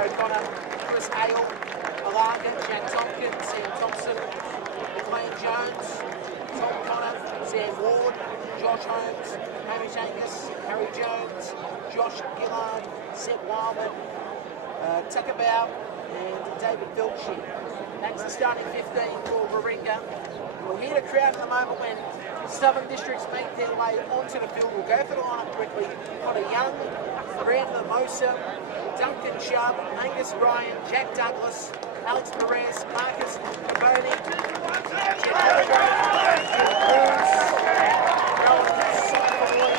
O'Connor, Chris Hale, Malaga, Jack Tompkins, Sam Thompson, McLean Jones, Tom Connor, Sdis Warr, Josh Holmes, Hamish Angus, Harry Jones, Josh Gillard, Seth Wildman, Tucker Bow, and David Filchi. That's the starting 15 for Warringah. We'll hear the crowd at the moment when Southern Districts make their way onto the field. We'll go for the lineup quickly. Got a Young, Brandon Mosa, Duncan Chubb, Angus Ryan, Jack Douglas, Alex Perez, Marcus Caboni, Jim Holgrove, Jim Cruz, Rowan Cyberboy,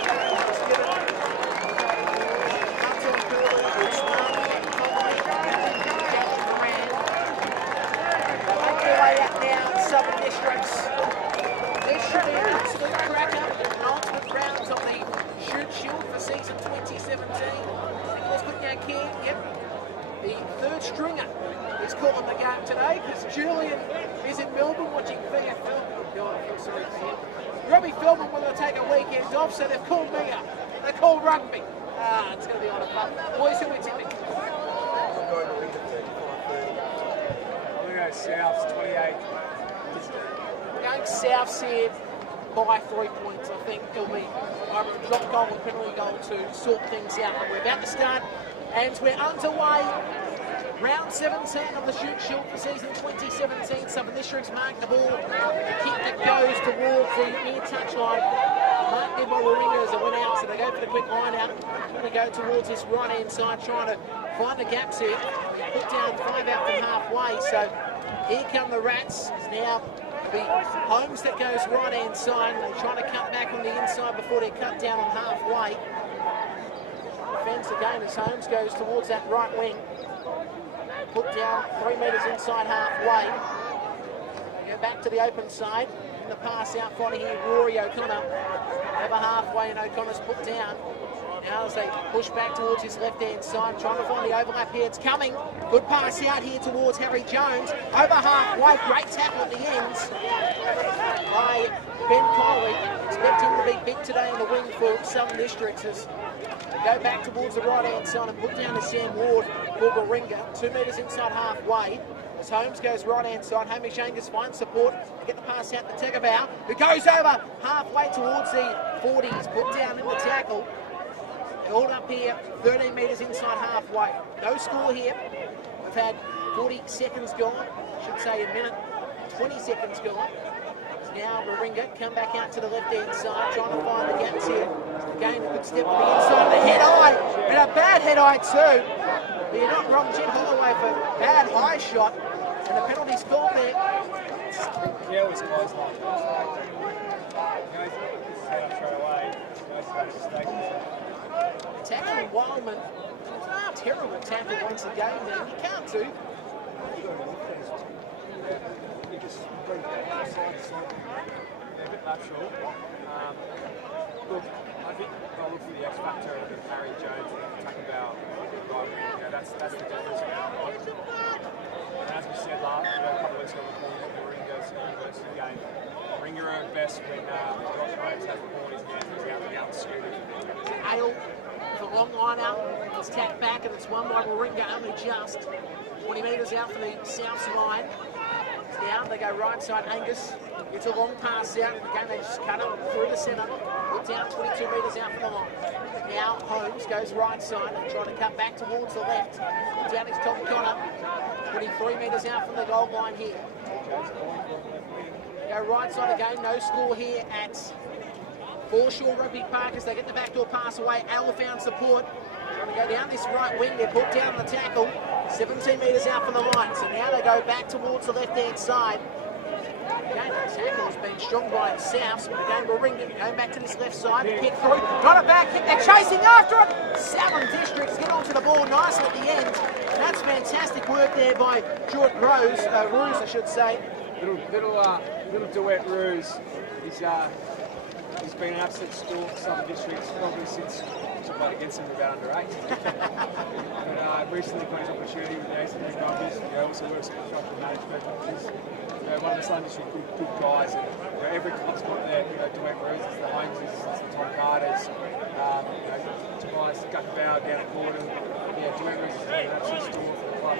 Anton Curley, Bruce Martin, Conley, Jack Moran. Make their way out now, Southern Districts. This should be an absolute cracker. Penultimate rounds of the Shoot Shield for season 2017. Yep, the third stringer is calling the game today because Julian is in Melbourne watching VFL. Robbie Feldman will take a weekend off, so they've called me up. They called rugby. It's going to be on a fun. Boys, who are we tipping? I'm going to lead at 35-30. I'm going to go Souths 28. We're going Souths here by 3 points. I think there'll be either a drop goal or penalty goal to sort things out. But we're about to start. And we're underway, round 17 of the Shoot Shield for season 2017. Southern Districts mark the ball. The kick that goes towards the near touchline. Marked there by Warringah as it went out, so they go for the quick line out. They go towards this right-hand side, trying to find the gaps here. Put down 5 out from halfway, so here come the Rats. It's now the Holmes that goes right-hand side. They're trying to cut back on the inside before they cut down on halfway. Defends again as Holmes goes towards that right wing. Put down 3 metres inside halfway. Go back to the open side. In the pass out front here, Rory O'Connor. Over halfway and O'Connor's put down. Now as they push back towards his left-hand side, trying to find the overlap here. It's coming. Good pass out here towards Harry Jones. Over halfway, great tackle at the ends by Ben Coley. Expect him to be big today in the wing for Southern Districts as go back towards the right-hand side and put down to Sam Ward for Warringah. 2 metres inside halfway. As Holmes goes right-hand side, Hamish Angus finds support to get the pass out to Tegabau, who goes over halfway towards the 40s, put down in the tackle. Held up here, 13 metres inside halfway. No score here. We've had 40 seconds gone, should say a minute, 20 seconds gone. Now Warringah come back out to the left-hand side, trying to find the gaps here. Again, a good step on the inside, the head-eye, and a bad head-eye too. But you're not wrong, Jim Holloway for a bad high shot, and the penalty's called there. Yeah, it was close like straight away. Tackling Wildman, terrible tackle once again there, you can't do. A bit lateral. Look, I think I'll look for the X factor of Harry Jones and Tucker Bow. That's the difference. And as we said a couple of weeks ago, Warringah's university game. Warringah are at best when Josh Holmes has the ball in his hands and he's out the outscooting. Hale, the long line out, it's tapped back and it's won by Warringah, only just 20 metres out for the south line. Down, they go right side, Angus. It's a long pass out. Again, they just cut it through the centre. Put down 22 metres out from the line. Now Holmes goes right side and trying to cut back towards the left. Down is Tom Connor. 23 metres out from the goal line here. Go right side again. No score here at Foreshore Rugby Park as they get the backdoor pass away. Ale found support. Trying to go down this right wing. They're put down the tackle. 17 metres out from the line. So now they go back towards the left-hand side. Again, the tackle has been strong by Souths, but again, Warringah going back to this left side. Kick through. Got it back. They're chasing after it. Southern Districts get onto the ball nicely at the end. That's fantastic work there by Jordan Ruse, I should say. Little duet ruse. He's He's been an absolute storm for Southern Districts, probably since I played against him about under 8. But recently got his opportunity with the Eastern Brumbies. He also works in construction management, which is one of the Southern District good guys. And every club's got there, Dwayne Bruce, it's the Holmeses, it's the Tom Carters, Tobias Guckbow down at Gordon. Dwayne Bruce is an absolute storm for the club.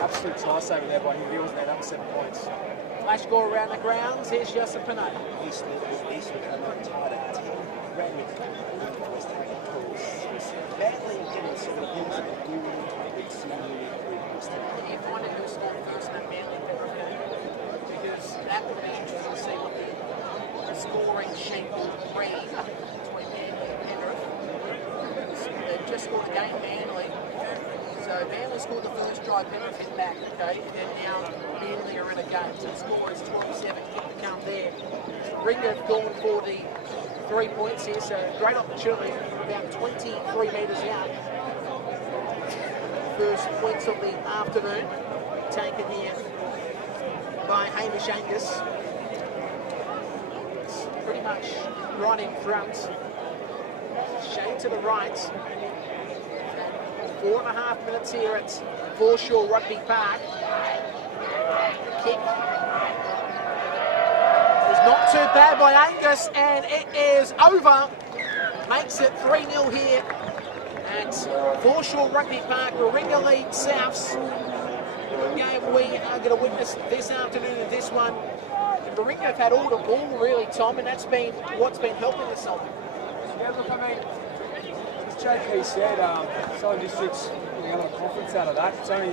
Absolute tie saver there by him. He was there, that was 7 points. Flash score around the grounds. Here's Justin Pinay. Eastwood come up tied at 10. Redmond was taking calls. Badly getting some of the things that they do with senior you find it useful first in that Manly Penrith game? Because that would be interesting to see what the scoring sheet will read between Manly and Penrith. They've just scored a game, Manly. So Manly scored the first try, Penrith hit back, okay? And now Manly are in a game. So the score is 12-7, yet to come there. Ringa have gone for the 3 points here, so great opportunity, about 23 metres out. First points of the afternoon, taken here by Hamish Angus. It's pretty much right in front. Shade to the right. 4.5 minutes here at Foreshore Rugby Park. Kick is not too bad by Angus, and it is over. Makes it 3-0 here at Foreshore Rugby Park. Warringah lead Souths. The game we are going to witness this afternoon in this one. And Warringah have had all the ball really, Tom, and that's been what's been helping us on. Yeah, look, I mean, as JP said, Southern Districts getting a lot of confidence out of that. It's only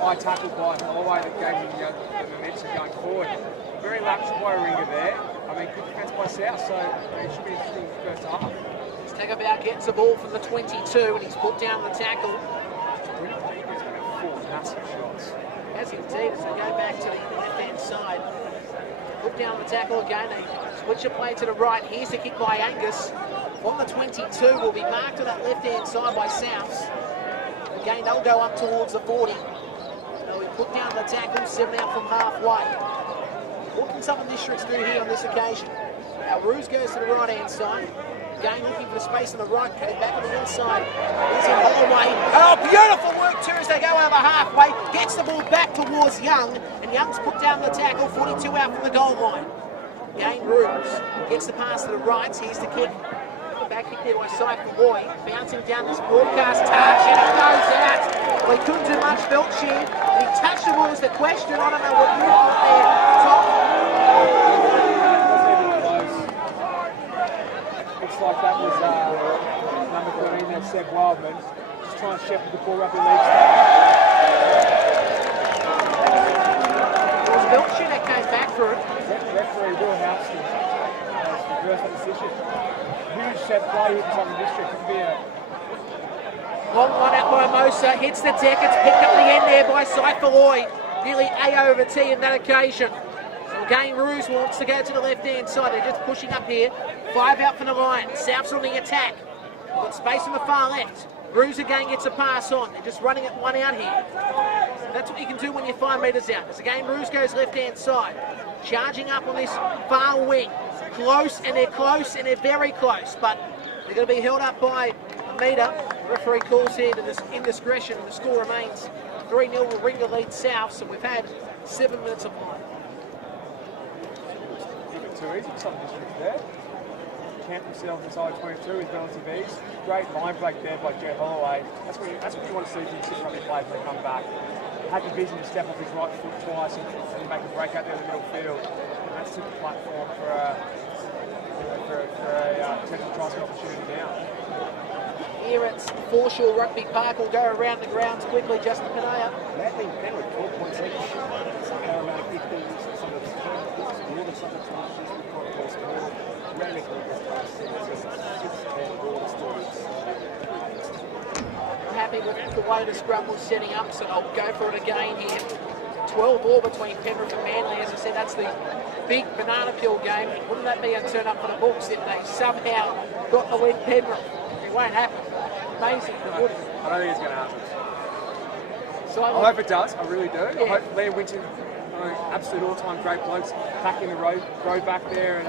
high tackle by Holloway that gave him the momentum going forward. Very lateral by Warringah there. I mean, good defence by South, so it should be interesting first half. Tagabout gets the ball from the 22 and he's put down the tackle. He's going to 4 massive shots. As indeed, as we go back to the left-hand side. Put down the tackle again, they switch a play to the right. Here's the kick by Angus. On the 22 will be marked on that left-hand side by Souths. Again, they'll go up towards the 40. They'll be put down the tackle, 7 out from halfway. What can Southern Districts do here on this occasion? Now, Roos goes to the right-hand side. Again, looking for the space on the right, cutting back on the inside. He's in Holloway. Oh, beautiful work too as they go over halfway. Gets the ball back towards Young, and Young's put down the tackle, 42 out from the goal line. Again, Roos gets the pass to the right. Here's the kick. The back kick there by Cypher Boy. Bouncing down this broadcast touch, and it goes out. Well, he couldn't do much, Belcher. He touched the ball is the question. I don't know what you thought there, Tom. Like that was number 13 there, Seb Wildman, just trying to shepherd the ball rugby league style. It was Belcher that came back for it. Referee Will Houston has reversed that decision. Huge set play here for Southern District. Could be a long one out by Mosa, hits the deck, it's picked up the end there by Cypher Lloyd. Nearly A over T in that occasion. Again, Roos wants to go to the left-hand side. They're just pushing up here. 5 out from the line. South's on the attack. Got space on the far left. Roos again gets a pass on. They're just running it one out here. That's what you can do when you're 5 metres out. As again, Roos goes left-hand side. Charging up on this far wing. Close, and they're very close. But they're going to be held up by a metre. Referee calls here to this indiscretion. The score remains 3-0. Warringah lead South. So we've had 7 minutes of play. Too easy for some districts there. Camp themselves inside 22 with relative ease. Great line break there by Jet Holloway. That's what you want to see from the Super Rugby players when they come back. Had the vision to step off his right foot twice and make a break out there in the middle field. And that's the platform for a potential transfer opportunity now. Here at Foreshore Rugby Park, we'll go around the grounds quickly. Justin Panaya. Badly Penrith 4 points each. Parramatta 15, some of the more than some of the times just the contest more. Radically this last 6-10 ball stories. I'm happy with the way the scrum was setting up, so I'll go for it again here. 12 all between Penrith and Manly. As I said, that's the big banana peel game. Wouldn't that be a turn up for the books if they somehow got the win Penrith? It won't happen. Amazing, but would it? I don't think it's going to happen. So I hope it does. I really do. Yeah. I hope Liam Winton Absolute all-time great blokes back in the road back there and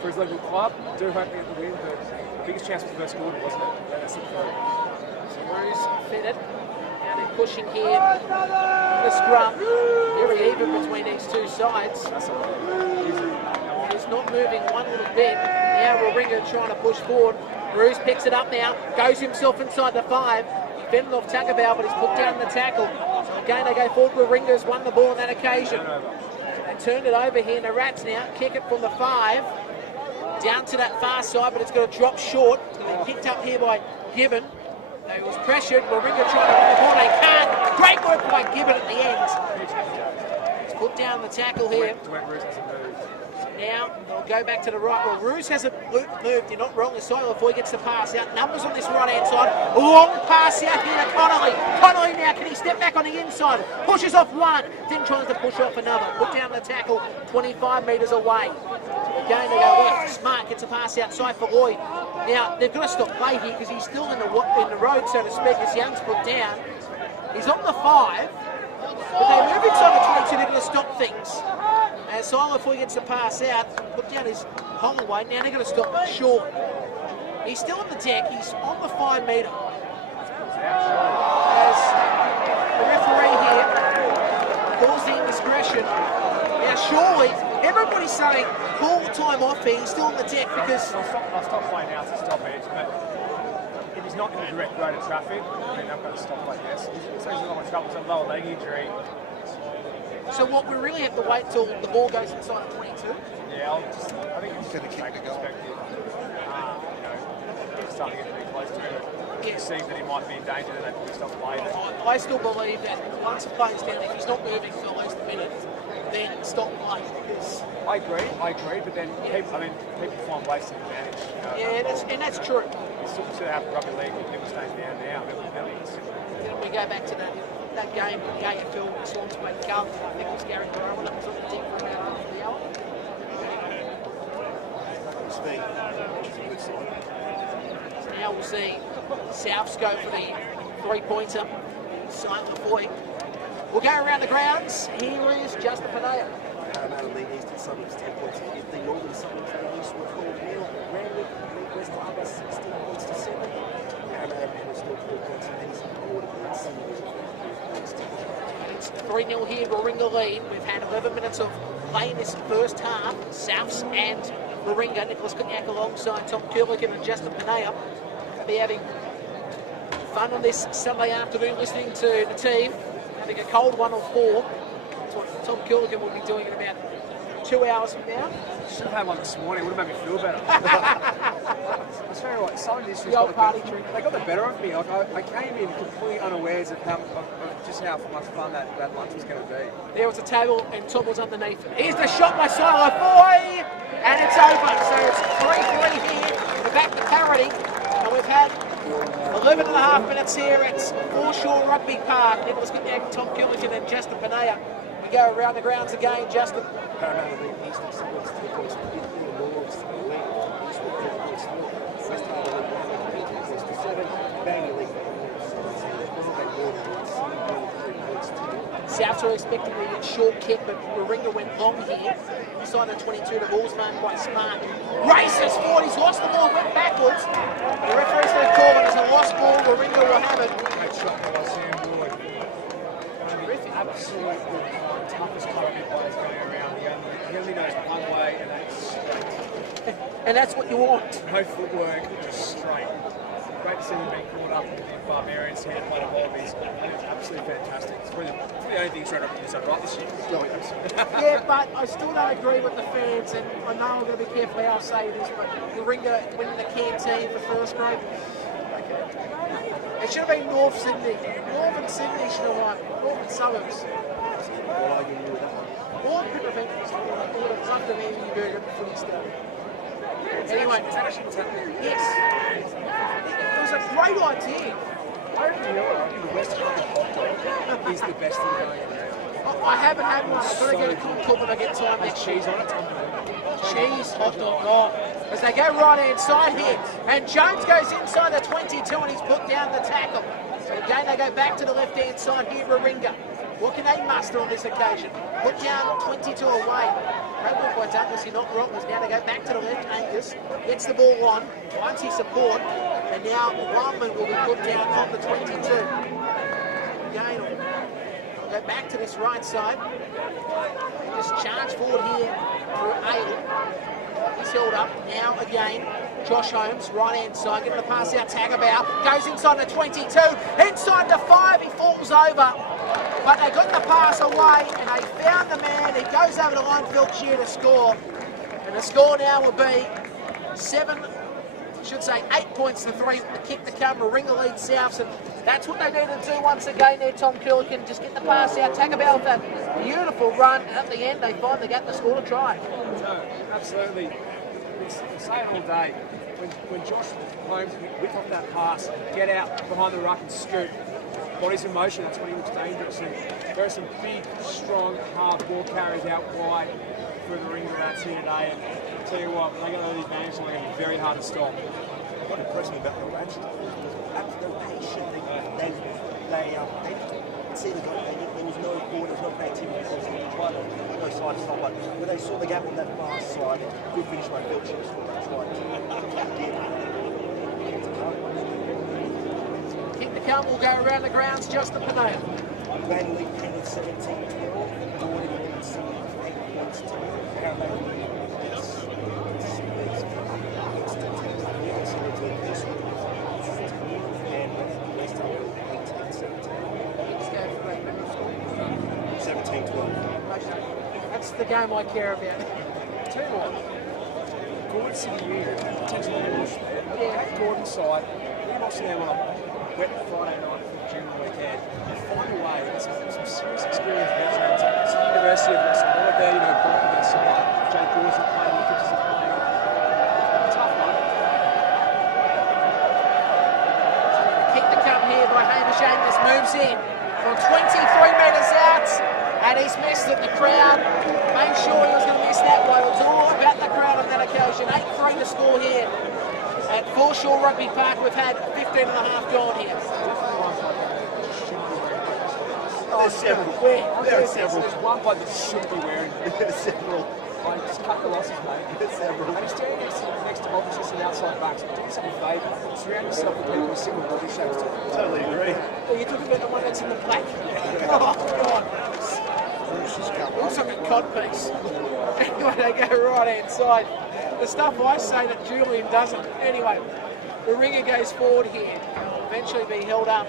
for his local club. Do hope they get the win, but the biggest chance was the first quarter, wasn't it? That's it through. So Roos fitted. Now they're pushing here in the scrum. Very even between these two sides. That's a lot. He's not moving one little bit. Now Warringah trying to push forward. Roos picks it up now, goes himself inside the 5. He fended off Tuckerbow, but he's put down the tackle. So again they go forward. Warringah's won the ball on that occasion. They turned it over here, and the Rats now kick it from the 5 down to that far side, but it's going to drop short. It's going to be picked up here by Gibbon. He was pressured. Warringah trying to run the ball. They can't. Great work by Gibbon at the end. He's put down the tackle here. Now they'll go back to the right. Well, Roos hasn't moved. You're not wrong. The side before he gets the pass out. Numbers on this right-hand side. Long pass out here to Connolly. Connolly now, can he step back on the inside? Pushes off one. Then tries to push off another. Put down the tackle 25 metres away. Again, they go left. Smart gets a pass outside for Loy. Now, they've got to stop play here because he's still in the road, so to speak, as Young's put down. He's on the 5. But they move inside the 22, they're going to stop things. As Silo, before he gets the pass out, put down his Holloway. Now they're going to stop short. He's still on the deck. He's on the 5 metre. As the referee here calls the indiscretion. Now surely, everybody's saying call the time off here. He's still on the deck because... I'll stop playing now to stop edge, but if he's not in the direct road of traffic, then they've got to stop like this. So he's not much trouble, it's a lower leg injury. So what, we really have to wait till the ball goes inside the 22? Yeah, I think it's going to keep the perspective. It's starting to get pretty close to him. If he sees that he might be in danger, then they probably stop playing. I still believe that once the play's down, if he's not moving for at least a minute, then stop play. Because I agree, but then people find ways to manage. And that's true. It's sort of how rugby league people stay down now. Then we go back to that game with the AFL Swans played Carlton. I think it was Gary Burrow that was on the deck for about half the hour. So now we'll see Souths go for the 3-pointer. Simon Foy. We'll go around the grounds. Here is Justin Panea. Parramatta lead Eastern Suburbs 10 points to 15. Northern Suburbs lead East were 12 nil. Randwick lead West Harbour 16 points to 7. Parramatta are still 4 points apiece. It's 3-0 here, Warringah lead. We've had 11 minutes of play in this first half. Souths and Warringah. Nicholas Kutniak alongside Tom Kurligan and Justin Panea. They'll be having fun on this Sunday afternoon listening to the team. Having a cold 1 or 4. That's what Tom Kurligan will be doing in about 2 hours from now. Should have had one this morning. Would have made me feel better. I was very like some of this. The old party trick. They got the better of me. Like I came in completely unawares of just how much fun that lunch was going to be. There was a table and Tom was underneath it. Here's the shot by Silo Foy, and it's over. So it's 3-3 here. We're back to parity, and we've had 11 and a half minutes here at Foreshore Rugby Park. Nicholas Kutniak, Tom Kurligan and Justin Panea. We go around the grounds again, Justin. Parramatta lead Eastern Suburbs 10 points to 15. Norths lead East with 10 points to 0. West Harbour lead 18 points to 7. Bangor lead 3 points to 2. Souths were expecting the short kick, but Warringah went long here. Inside the 22, the ball's marked by Smart. Races forward, he's lost the ball, went backwards. The referee's going to call it as a lost ball. Warringah will have it. Great shot by Sam Ward. Absolutely toughest kind of players going around. He only knows one way, and that's straight. And that's what you want. No footwork, just straight. Great to see him being caught up with the barbarians here at Blood Wallabies. It's absolutely fantastic. It's probably the only thing he's trying to do right this year. Yeah, but I still don't agree with the fans, and I know I'm going to be careful how I say this, but Warringah winning the canteen for first grade. It should have been North Sydney. Northern Sydney should have won. Northern Suburbs. What are you with that one? Or it could have been after the Andy Berger before he started. Anyway, is that actually what's happening? Yes. It was a great idea. I reckon the West Harbour hot dog is the best thing going on. I haven't had one. I've got to get a cook when I get time next cheese on it. Cheese, hot dog, oh. As they go right hand side here, and Jones goes inside the 22 and he's put down the tackle. So again they go back to the left hand side here, Warringah. What can they muster on this occasion? Put down 22 away. Great ball by Douglas, you're not wrong. He's now to go back to the left. Angus gets the ball on, finds his support, and now Wildman will be put down on the 22. Again, we'll go back to this right side. Just charge forward here through Aiden. He's held up. Now again, Josh Holmes, right-hand side, getting the pass out, Tagabow, goes inside the 22, inside the 5, he falls over. But they got the pass away, and they found the man. He goes over to Leinfeldt here to score. And the score now will be 8 points to 3. The kick to come, a ring the lead Souths. And that's what they need to do once again there, Tom Curlican. Just get the pass out, Tagabow with that beautiful run. And at the end, they finally get the score to try. No, absolutely. We say it all day. When Josh Holmes whip off that pass, get out behind the ruck and scoot, bodies in motion, that's when he looks dangerous. And there are some big, strong, hard ball carriers out wide through the ring of that here today. And I'll tell you what, when they get those advantages, they're going to be very hard to stop. What impressed me about the match was absolute patient. They seemed like there was no ball, there was no activity. There was trying to go side to side, but when they saw the gap on that far side, good finish by Phil Chips for that try. Kick the come will go around the grounds, Justin Pineda. Grand League pending 17-12, Gordon leads 8 points to Parramatta. That's the game I care about. Tell you what, Gordon City Union, potentially a push there. Yeah. Gordon side, we're watching them on a wet Friday night for the June weekend. And find a way, there's some serious experience veterans. City University have got some more there, you know, Gordon against side. Jake Dawson playing, the Fitches are playing. Tough one. Kick the cup here by Hamish Angus, moves in from 23 metres out. And he's missed it. The crowd made sure he was going to miss that one. It was all about the crowd on that occasion. 8-3 to score here at Foreshore Rugby Park. We've had 15 and a half gone here. There's several. There are several. There's one bloke that should be wearing it. There's several. Like, just cut the losses, mate. There's several. And he's standing next to opposites and outside backs. Do yourself a favour. Surround yourself with people with similar body shapes to you. Totally agree. Are you talking about the one that's in the black? Oh, God. Looks like a codpiece. Anyway, they go right-hand side. The stuff I say that Julian doesn't. Anyway, the ringer goes forward here. Eventually be held up.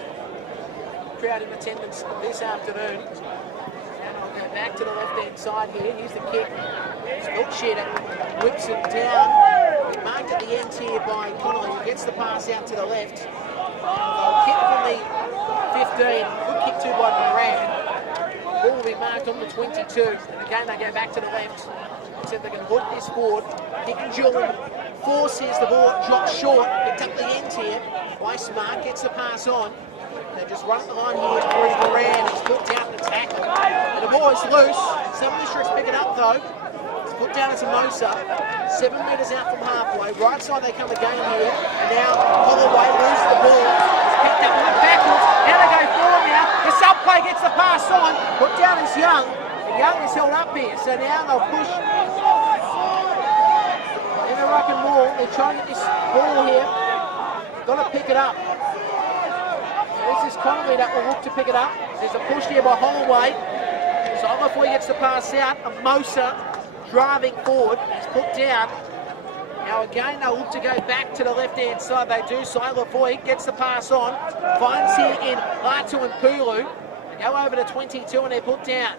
Crowd in attendance this afternoon. And I'll go back to the left-hand side here. Here's the kick. Wiltshire whips it down. Marked at the end here by Connolly, who gets the pass out to the left. Kick from the 15. Good kick too by Moran. Ball will be marked on the 22. And again, they go back to the left. So they can hook this forward. Kick and Julian forces the ball, drops short. Picked up the end here by Smart, gets the pass on. They just run the line here through Moran. It's put down to tackle. And the ball is loose. Some districts pick it up though. It's put down as a Mosa. 7 metres out from halfway. Right side they come again here. And now Holloway loses the ball. It's picked up in the backwards. Now they go forward now. The sub play gets the pass on. Put down is Young. And Young is held up here. So now they'll push in the ruck and wall. They're trying to get this ball here. Got to pick it up. This is Connolly that will look to pick it up. There's a push here by Holloway. So before he gets the pass out, a Mosa driving forward. He's put down. Now again, they'll look to go back to the left-hand side. They do. Siler Voigt gets the pass on. Finds here in Latu and Pulu. They go over to 22 and they're put down.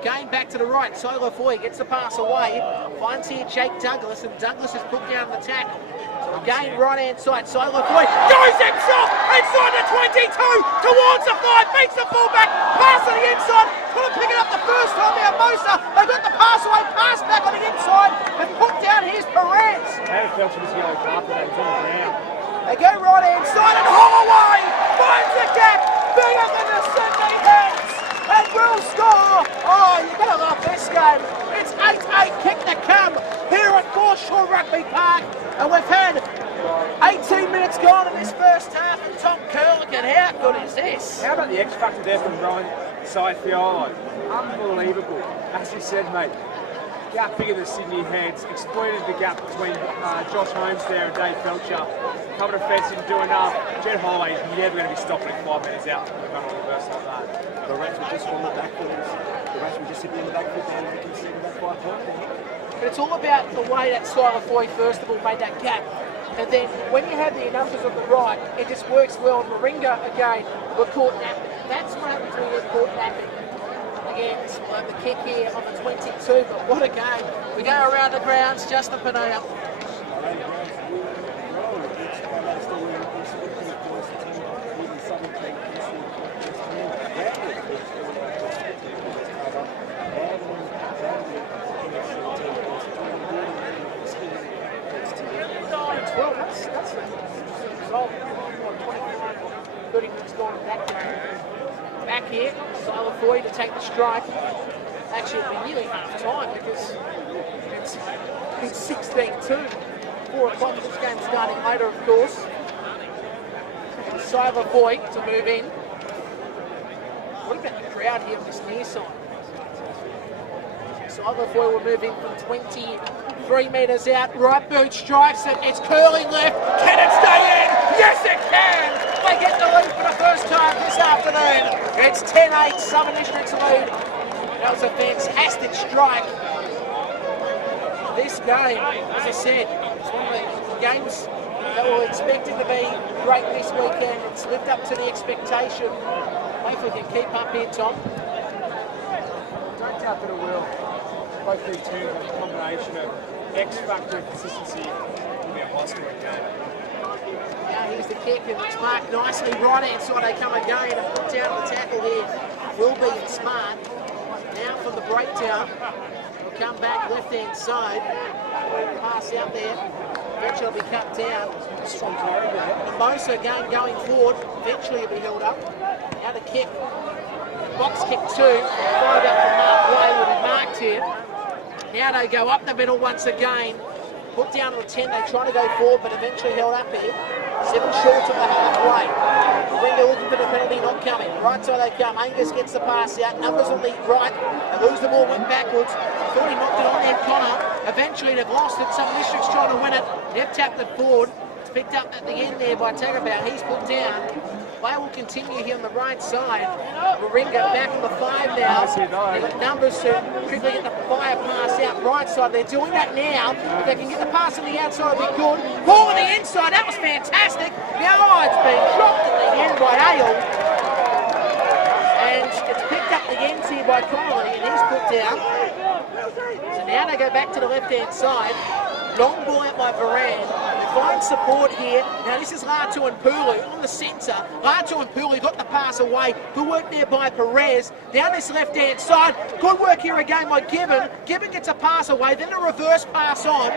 Again back to the right. Siler Voigt gets the pass away. Finds here Jake Douglas, and Douglas is put down the tackle. So again, right-hand side. Siler Voigt goes himself inside the 22 towards the 5. Beats the fullback. Pass to the inside. Couldn't pick it up the first time there. Mosa. They got the pass away. Pass back on the inside. And put down. Here's Perez. How felt for this yellow carpet that was on the ground. They go right-hand side and Holloway finds the gap. Bigger than the Sydney Hens. And will score. Oh, you're going to love this game. It's 8-8 kick to come here at Foreshore Rugby Park. And we've had 18 minutes gone in this first half. And Tom Curlican, how good is this? How about the X factor there from Ryan Fiolo, unbelievable. As you said, mate, gap bigger than Sydney heads, exploited the gap between Josh Holmes there and Dave Felcher. Covered a fence, didn't do enough. Jed Holloway is never going to be stopping at 5 metres out with a gun on reverse like that. The rats were just on the back foot. The rats were just sitting in the back foot there, and they can see that 5 point there. But it's all about the way that Sdis Warr first of all made that gap. And then when you have the numbers on the right, it just works well. Moringa, again, were caught napping. That's what happens when you get caught napping. Again, the kick here on the 22, but what a game. We go around the grounds, Justin Panea. Well, that's the result. 30 minutes gone in that game. Back here, Sdis Warr to take the strike. Actually, it'll be nearly half time because it's 16-2. 4 o'clock, this game starting later, of course. Sdis Warr to move in. What about the crowd here on this near side? Sdis Warr will move in from 23 metres out. Right boot strikes it. It's curling left. Can it stay in? Yes, it can! They get the lead for the first time this afternoon. It's 10-8, Southern District's lead. That was a fantastic strike. This game, as I said, it's one of the games that we're expecting to be great this weekend. It's lived up to the expectation. Hopefully we can keep up here, Tom. Don't doubt that it will. Both these teams have a combination of X factor and consistency. It'll be a high-scoring game. Now here's the kick, and it's marked nicely. Right hand side they come again, and put down the tackle here will be Smart. Now from the breakdown, we'll come back left hand side. Pass out there. Eventually will be cut down. Strong carry there. The Mosa again going forward. Eventually will be held up. Now the kick. Box kick 2. Fired up from Mark Way will be marked here. Now they go up the middle once again. Put down to the 10. They try to go forward, but eventually held up here. 7 short of the halfway. When they're looking for the penalty, not coming. Right side they come. Angus gets the pass out. Numbers on the right. They lose the ball, went backwards. Thought he knocked it on there, Connor. Eventually they've lost it. Some districts trying to win it. They've tapped it forward. It's picked up at the end there by Tagabout. He's put down. They will continue here on the right side. Moringa back on the 5 now. They've got numbers to quickly get the fire pass out right side. They're doing that now. If they can get the pass on the outside, it'll be good. Ball on the inside, that was fantastic. Now it's been dropped at the end by Ale. And it's picked up the ends here by Connolly, and he's put down. So now they go back to the left-hand side. Long ball out by Varan. Find support here. Now this is Latu and Pulu on the centre. Latu and Pulu got the pass away. Good work there by Perez. Down this left-hand side. Good work here again by Gibbon. Gibbon gets a pass away, then a reverse pass on.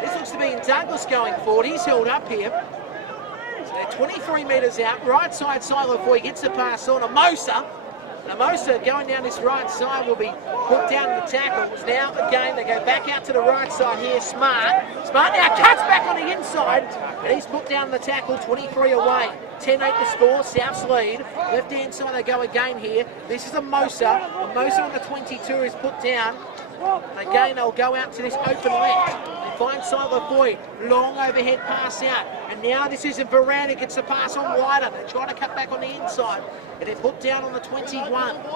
This looks to be in Douglas going forward. He's held up here. So they're 23 metres out. Right side, Sdis Warr gets the pass on. Amosa. Amosa going down this right side will be put down in the tackles. Now again they go back out to the right side here. Smart now cuts back on the inside, and he's put down the tackle. 23 away. 10-8 the score. South's lead. Left hand side they go again here. This is Amosa. Amosa on the 22 is put down. And again they'll go out to this open left. They find Sdis Warr. Long overhead pass out. And now this is Varan who gets the pass on wider. They try to cut back on the inside. And they're put down on the 21. Go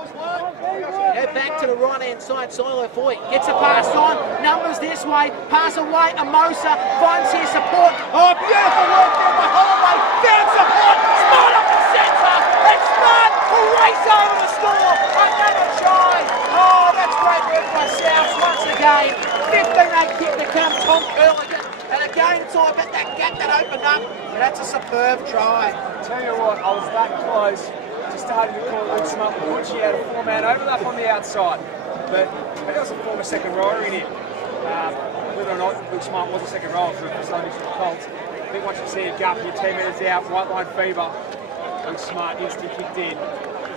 back to the right-hand side. Sdis Warr gets a pass on. Numbers this way. Pass away. Amosa finds here support. Oh, beautiful work there by Holloway. Found support. Smart up the centre. And Smart will race over the score. Another try. Oh, that's great work by South once again. 15-8 kick to come. Tom Curligan. And again, it's all about that gap that opened up. And that's a superb try. Tell you what, I was that close. Just started to call Luke Smart. She had a 4-man overlap on the outside. But there was a former second rower in here. Whether or not Luke Smart was a second rower for the Southern District Colts. I think once you see a gap, you're 10 metres out, white line fever. Luke Smart instantly kicked in.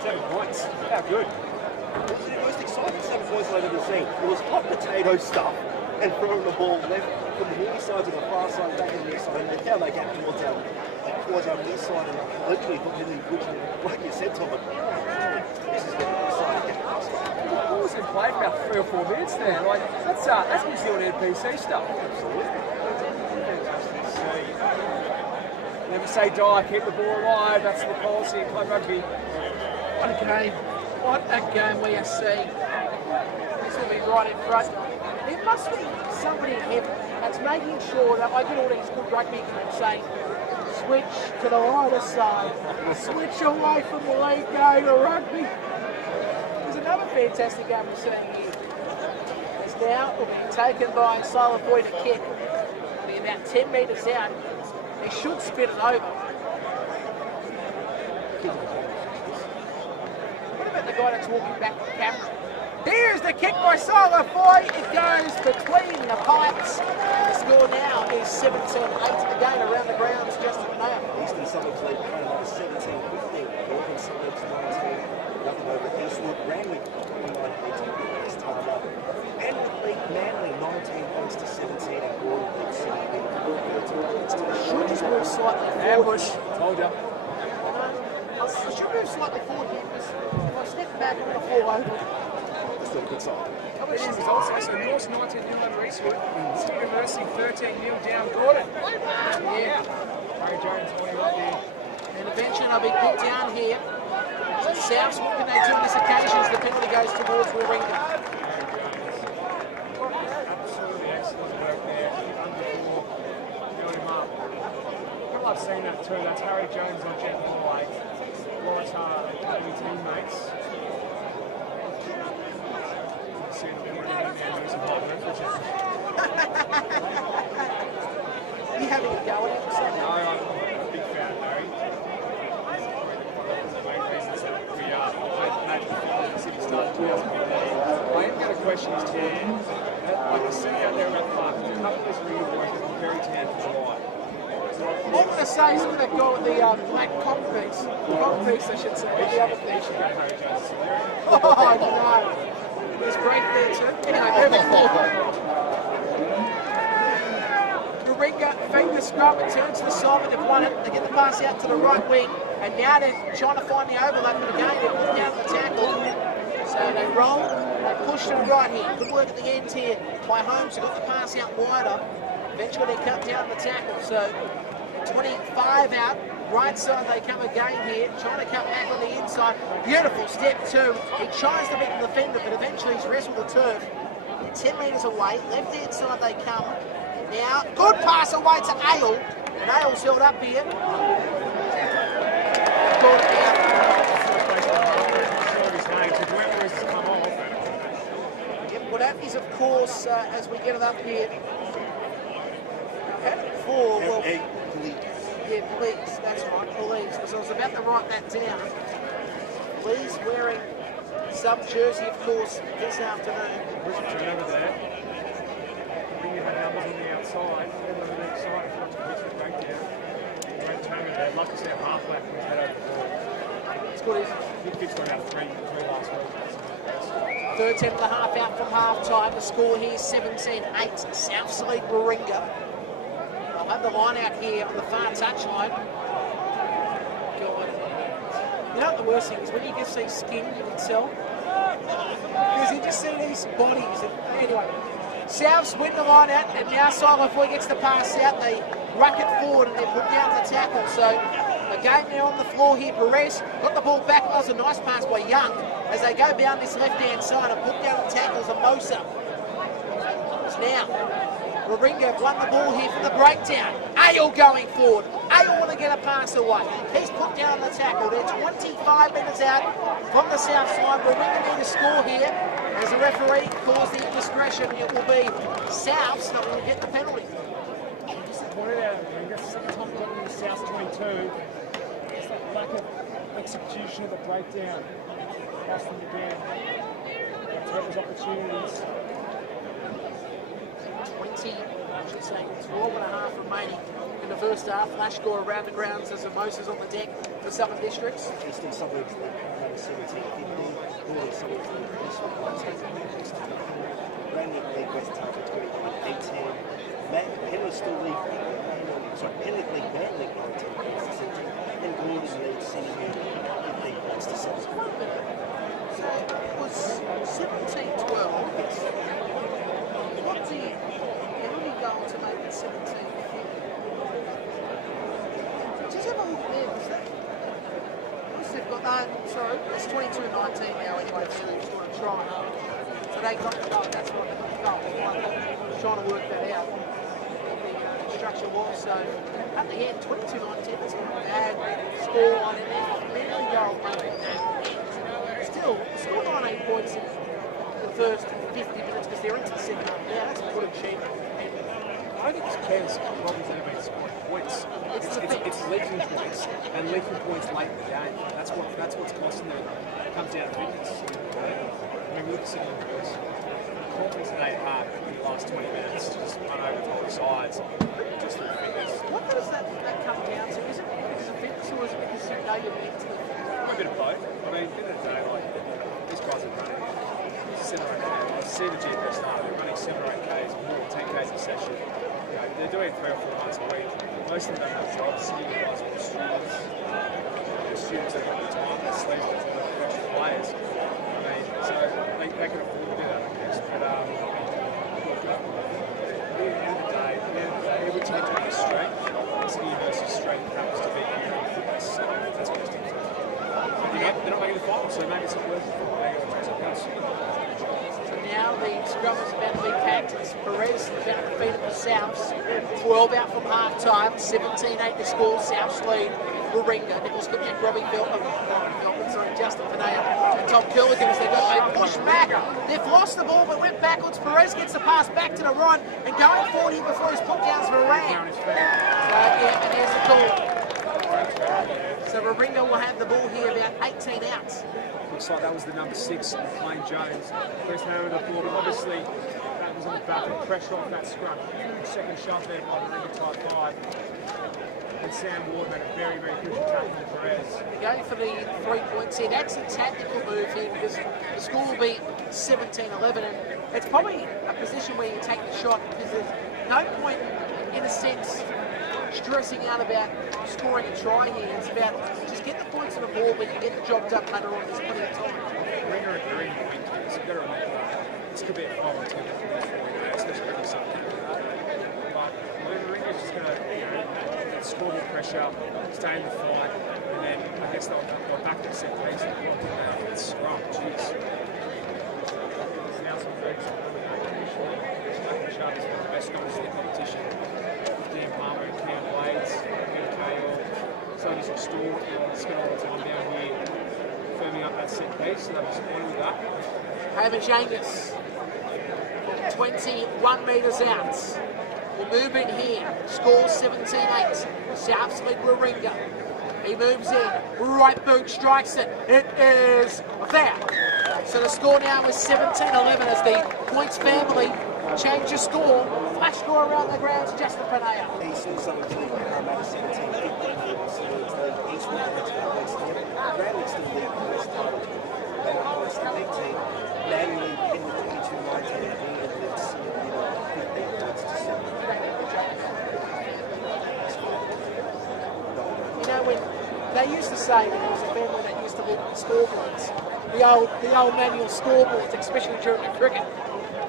7 points. How good. It was the most exciting 7 points I've ever seen. It was hot potato stuff and throwing the ball left from the near side to the far side, back to the near side, and they found that gap towards our near side, and literally got really good, like you said, Tom. This is play for about 3 or 4 minutes there. Like, that's New Zealand NPC stuff. Never say die, keep the ball alive, that's the policy in club rugby. What a game. What a game we are seeing. This will be right in front. There must be somebody in heaven that's making sure that I get all these good rugby groups saying, switch to the lighter side, switch away from the league, go to rugby. There's another fantastic game we're seeing here. It's now will be taken by Sdis Warr to kick. It'll be about 10 metres out. He should spin it over. What about the guy that's walking back to the camera? There's the kick by Sdis Warr. It goes between the pipes. The score now is 17-8 again around the grounds just now. Eastern Suburbs lead Canada 17-15. Northern Suburbs 19. Nothing over Eastwood. Randwick 29-18 this time up. And lead Manly 19 points to 17. And Gordon leads Sydney 13 points to 18. Should just move slightly forward. Ambush, told ya. I should move slightly forward here because if I step back, I'm going to fall over. Still a good side. Couple of results there. So North 19-0 over Eastwood. Stephen Mercy 13-0 down Gordon. Yeah. Harry Jones 21 there. And eventually I'll be put down here. So Souths, what can they do on this occasion as the penalty goes towards Warringah? Absolutely excellent work there. Under 4. Build him up. Well, I've seen that too. That's Harry Jones on jet high. Loritar and his teammates. See the penalty in there. Doing some hot references. You having a go at it? No, I'm a big fan, Larry. The main reasons that we made the final in the city start 2015. I am going to question his tan. Like the city out there around the park, there's a couple of these real boys that are very tan for July. I'm going to say he's going to go with the black cock piece. Cock piece, I should say. The other piece. Oh, no. There's break there too. Anyway, moving forward. Warringah fake the scrum, it turns to the side, but they've won it. They get the pass out to the right wing, and now they're trying to find the overlap, but again, they're put down the tackle. So they roll, they push to the right here. Good work at the end here by Holmes, who got the pass out wider. Eventually they cut down the tackle, so 25 out, right side they come again here, trying to cut back on the inside. Beautiful step two. He tries to beat the defender, but eventually he's wrestled the turf. 10 metres away, left hand side they come. Now, good pass away to Ale, and Ale's held up here. Well, that is, of course, as we get it up here. Four, well, yeah, please, that's right, please, because I was about to write that down. Please wearing some jersey, of course, this afternoon. Turnover there. Bring your numbers on the outside. Everyone on the outside if you want to reach the breakdown. Great turnover there. Like I said, halfway from his head over the ball. It's good, isn't He fixed one out three last week. 13 and a half out from half time. The score here is 17-8. South lead Warringah. I'll have the line out here on the far touchline. God. You know what the worst thing is? When you just see skin, you can tell. Because you just see these bodies. Anyway, Souths win the line out, and now Sdis Warr gets the pass out. They ruck it forward and they put down the tackle. So again, they're on the floor here. Perez got the ball back. That was a nice pass by Young as they go down this left-hand side and put down the tackles of Mosa. Now, Warringah won the ball here for the breakdown. Ale going forward. Ale want to get a pass away. He's put down the tackle. They're 25 metres out from the south side. Warringah need to score here. As the referee calls the indiscretion, it will be Souths that will get the penalty. Just pointed out, sometimes in the South 22, it's that lack of execution of the breakdown. Cost them again. Take those opportunities. 12 and a half remaining in the first half. Flash score around the grounds as the Moses on the deck for Southern Districts. Eastern Suburbs lead Canada 17-15. Northern Suburbs lead Eastwood 19-16. Randwick lead West Target 23-18. Penrith still lead Penrith lead Manly 19 points to 17. And Gordon leads Sydney 15 points to 7. So it was 17-12. Yes. What's the penalty goal to make it 17? Just have a look there, because that... They've got, sorry, it's 22-19 now anyway, so they're sort of trying. So they got the goal, that's what they got the goal. Trying to work that out, what the structure was. So at the end, 22-19, that's not a bad score line in there. Penalty goal, still, scored 19 points in the first 50 minutes because they're into the second half. Yeah, that's a good achievement. I think it's Cairns Robbie's ever been scoring points. It's leaking points and leaking points late in the game. That's what's costing them. It comes down to fitness. I mean, look at some of the boys. Confidence in 8.5 in the last 20 minutes, just run over to all sides. Just through fitness. What does that come down to? Is it because of fitness or is it because you know you're mentally fit? A bit of both. I mean, at the end of the day, like, these guys are running 7 or 8 Ks. I see the GP start, they're running 7 or 8 Ks, more 10 Ks a session. You know, they're doing it 3 or 4 months a week. Most of them don't have jobs. Some of the guys are students. The students that have the time, they're sleeping, they're professional players. I mean, so they can afford to do that, I guess. But at the end of the day, it would take to be strength. City University's strength happens to be fitness. That's what it's doing. They're not making the final, so maybe it's not worth it for them. They're going to take some points. Now the scrum is about to be packed. It's Perez about to defeat the Souths. 12 out from half time. 17-8 to score. Souths lead. Warringah. Nicholas Goodnick, Robbie Felton, Justin Panea, and Tom Killigan as they got pushed back. They've lost the ball but went backwards. Perez gets the pass back to the right and going forward here before he's put down to Varane. And there's the call. So Warringah will have the ball here about 18 outs. Looks like that was the number 6, McLean Jones. First hammer of the ball, but obviously that was on the back of pressure off that scrum. Second shot there by Warringah type 5. And Sam Ward made a very, very crucial tackle to Perez. Going for the 3 points here. That's a tactical move here because the score will be 17-11 and it's probably a position where you take the shot because there's no point, in a sense, stressing out about scoring a try here. It's about just get the points on the ball, but you get the job done later on. There's plenty of time. Warringah are very weak, so you've got to remember this could be a 5 or 10 especially if it's something like that. But Warringah's just going to score more pressure, stay in the fight, and then I guess they'll go back to the set piece and block it out. It's scrum, jeez. Now some breaks. Sharp is one of the best scrummers in the competition. Dean Palmer and Cam Blades, KL. So he's restored, spent all the time down here firming up that set piece, so they'll be supported with that. Hamish Angus, 21 metres out. Will move in here, scores 17-8. Souths lead Warringah. He moves in, right boot strikes it. It is there. So the score now is 17-11 as the Points family change the score. Flash score around the grounds, Justin Panea. East and Southern League, Parramatta 17, 15 East one West Randwick still lead West Harwood. West 18, Manly in the 22-19 and England leads 15 points to 7. You know, when they used to say when there was a family that used to look at the scoreboards, the old manual scoreboards, especially during the cricket.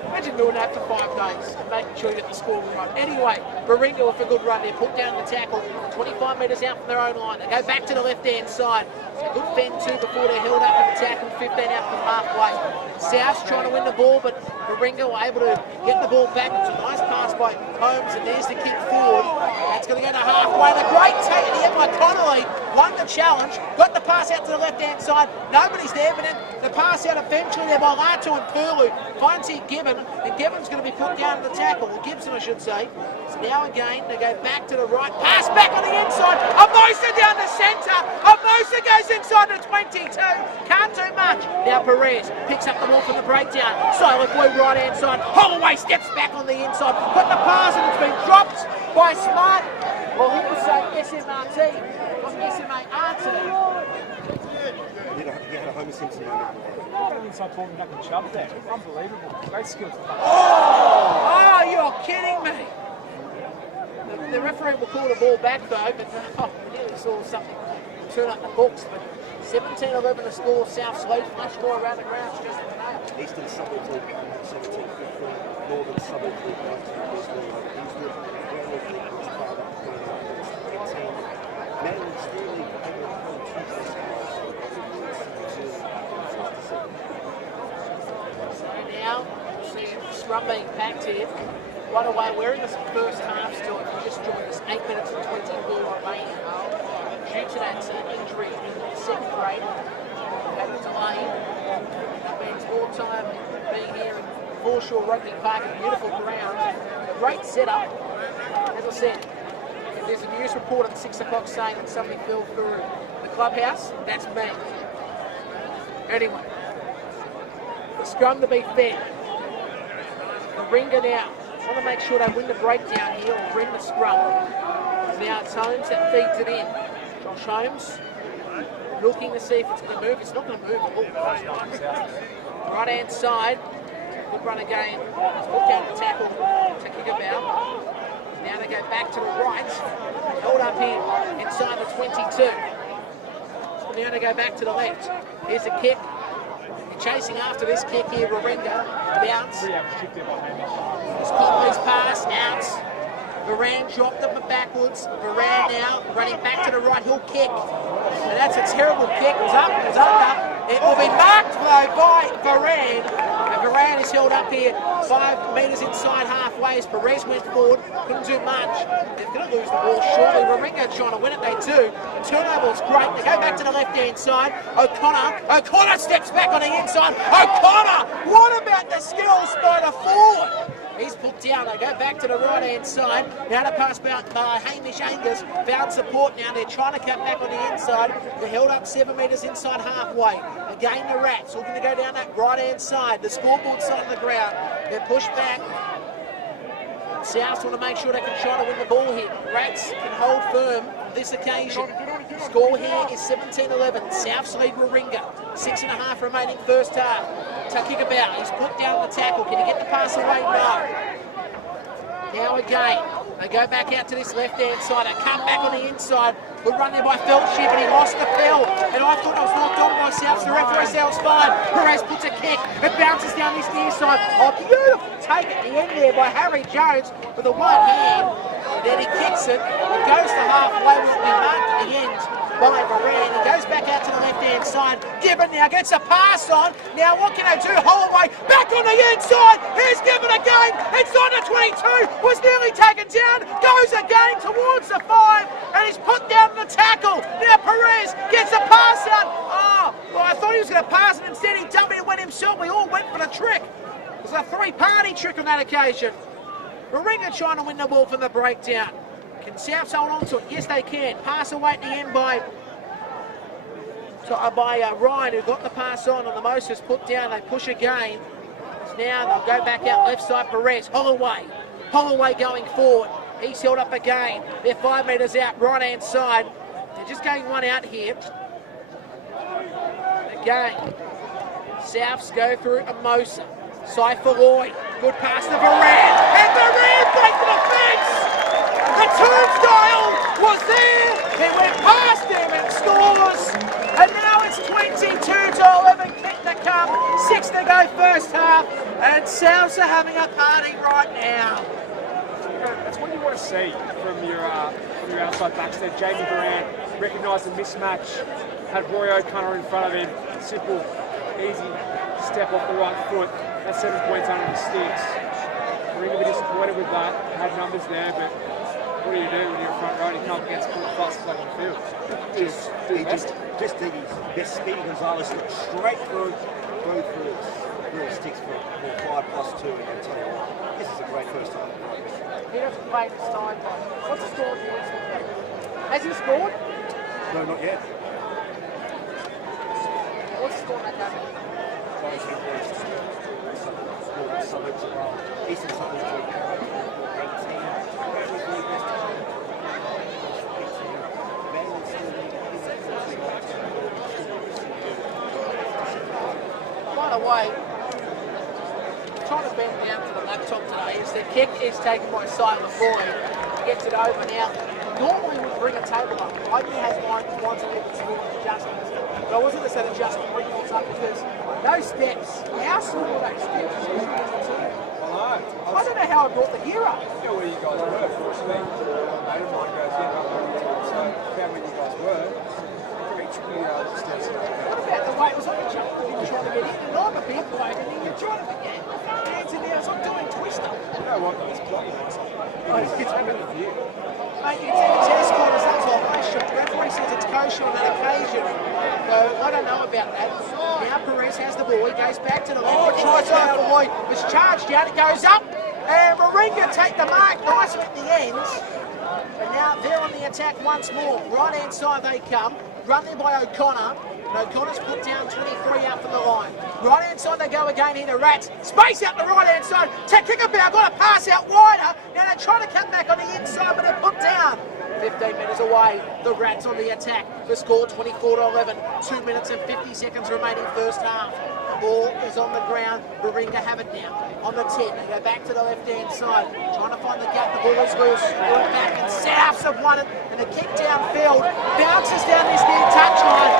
Imagine doing that for 5 days and making sure you get the score right. Anyway, Warringah with a good run there, put down the tackle, 25 metres out from their own line. They go back to the left-hand side. A good fend too before they're held up in the tackle, 15 out from halfway. South's trying to win the ball, but Warringah were able to get the ball back. It's a nice pass by Holmes, and there's the kick forward. That's going to go to halfway. The great take at the end by Connolly won the challenge, got the pass out to the left-hand side. Nobody's there, but then the pass out eventually there by Latu and Pulu. Finds here Gibbon, and Gibbon's going to be put down in the tackle, or Gibson I should say. So now again, they go back to the right, pass back on the inside, Amosa down the centre, Amosa goes inside the 22, can't do much. Now Perez picks up the ball from the breakdown, silent blue right hand side, Holloway steps back on the inside, got the pass and it's been dropped by Smart, well he was saying SMRT, not SMART. You had a Homer Simpson moment. Got him inside talking back and Chubb there. Unbelievable. Great skills. Oh, you're kidding me. The referee will call the ball back though, but I nearly saw something turn up the books. But 17-11 the score. South's lead, much more around the ground. Just a nail. Eastern Suburbs League 17-15, Northern Suburbs League 19 Eastern Grand League was 5 up to 18. Maryland Steel League 8 Now, see scrum being packed here. Right away, we're in the first half still. If you just joined us, 8 minutes and 24 remaining. Due to that injury in the second grade, had a delay. That means more time being here in Foreshore Rugby Park, a beautiful ground. A great setup. As I said, if there's a news report at 6 o'clock saying that somebody fell through the clubhouse, that's me. Anyway, the scrum to be fair. The ringer now. Want to make sure they win the breakdown here or bring the scrum. Now it's Holmes that feeds it in. Josh Holmes looking to see if it's going to move. It's not going to move at all. Right hand side. Good run again. He's put down the tackle to kick about. Now they go back to the right. Held up here inside the 22. So now they go back to the left. Here's the kick. Chasing after this kick here, Warringah. Bounce. Conley's pass, out. Varane dropped up and backwards. Varane now running back to the right. He'll kick. And that's a terrible kick. It was up, it was under. It will be marked though by Varane. And Varane is held up here 5 metres inside halfway as Perez went forward. Couldn't do much. They're going to lose the ball shortly. Warringah trying to win it, they do. The turnover was great. They go back to the left-hand side. O'Connor steps back on the inside. O'Connor! What about the skills by the forward? He's put down. They go back to the right-hand side. Now to pass by Hamish Angus. Found support now. They're trying to cut back on the inside. They're held up 7 metres inside halfway. Again, the Rats looking to go down that right-hand side. The scoreboard side of the ground. They're pushed back. Souths want to make sure they can try to win the ball here. Rats can hold firm on this occasion. Score here is 17-11. Souths lead Warringah. 6.5 remaining first half. Takikabout, he's put down the tackle. Can he get the pass away? No. Now again, they go back out to this left-hand side. They come back on the inside. Good run there by Felshire, but he lost the field. And I thought it was knocked on by Souths. The referee says fine. Perez puts a kick. It bounces down this near side. Oh, beautiful take at the end there by Harry Jones with the one hand. And then he kicks it. It goes to halfway. Will be marked at the end by Varane. He goes back out to the left-hand side. Gibbon now gets a pass on. Now what can they do? Holloway back on the inside. Here's Gibbon again. It's on the 22. Was nearly taken down. Goes again towards the 5. And he's put down the tackle. Now Perez gets a pass out. Oh, well, I thought he was going to pass it. Instead he dumped it and went himself. We all went for the trick. It was a three-party trick on that occasion. Warringah trying to win the ball from the breakdown. Can Souths hold on to it? Yes, they can. Pass away at the end by Ryan, who got the pass on the Moses put down. They push again. Now they'll go back out left side. Perez, Holloway going forward. He's held up again. They're 5 metres out, right-hand side. They're just going one out here. Again, Souths go through Amosa. Cypher-Lloyd, good pass to Varane. And Varane breaks the defence! The turnstile was there. He went past him and scores. And now it's 22-11. Kick to come. 6 to go first half. And Souths are having a party right now. That's what you want to see from your outside backs there. Jamie Durant recognised the mismatch, had Roy O'Connor in front of him. Simple, easy step off the right foot. That's 7 points under the sticks. We're going to be disappointed with that. Had numbers there, but what do you do when you're in front row and you come against the fastest player on the field? Just did his best. Speedy Gonzalez looked straight through sticks for 5+2, and I tell you what, this is a great first time. He doesn't play this time. What's the score? Has he scored? No, not yet. What's the score in that game? Eastern Suburbs League 18. By the way, trying to bend down to the laptop today is the kick is taken by Silent Boy. He gets it over now. Normally with bring a table up. I think he has lines of adjustments. But I was going to say adjustment wrinkles up because those steps, how small are those steps? I don't know how I brought the gear up. Yeah, where you guys were, fortunately. A mate of mine goes, yeah, not very good. So, found where you guys were. Pretty tricky steps. What about the way it was on the jump board trying to get in? And I'm a big bloke, and then you're trying to get hands in there. It's like doing twister. You know what, though? It's plotting nice. It's having a view. Mate, you can see the tennis corners, that was a high shot. The referee says it's kosher on that occasion. So I don't know about that. Now Perez has the ball, he goes back to the left, tries to out boy, was charged down, it goes up, and Moringa take the mark, nice at the ends. And now they're on the attack once more. Right hand side they come, run there by O'Connor. And O'Connor's put down 23 out from the line. Right hand side they go again here to Rats. Space out the right hand side. Kick about, got to pass out wider. Now they're trying to cut back on the inside, but they're put down. 15 metres away, the Rats on the attack. The score 24-11, 2 minutes and 50 seconds remaining first half. The ball is on the ground, Moringa have it now. On the 10, they go back to the left-hand side, trying to find the gap, the ball is loose, ball back, and Souths have won it, and the kick downfield, bounces down this near touchline.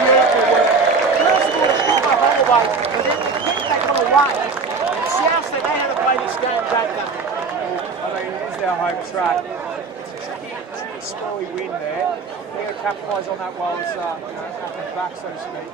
Beautiful work. First of all, it's good by Holloway, but then the kick back on the way. And Souths, they know how to play this game, don't they? I mean, it is their home track. Smelly wind there. They're going to capitalise on that while it's up and back, so to speak.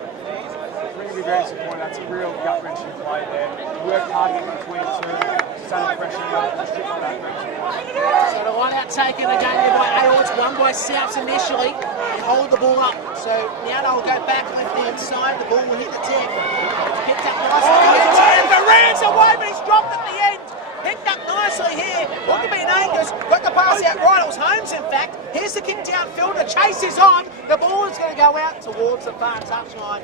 Ring will be very disappointed. That's a real gut-wrenching play there. Work hard in between the two. Start pressure on the strip on that wrenching play. So the line out taken again here by Aylwards, won by Souths initially, and hold the ball up. So now they'll go back left-hand side. The ball will hit the deck. It's picked up nicely at the end. Moran's away, but he's dropped at the end. Picked up nicely here. What could be Angus? Got the pass out right. It was Holmes, in fact. Here's the kick downfield. The chase is on. The ball is going to go out towards the far touchline.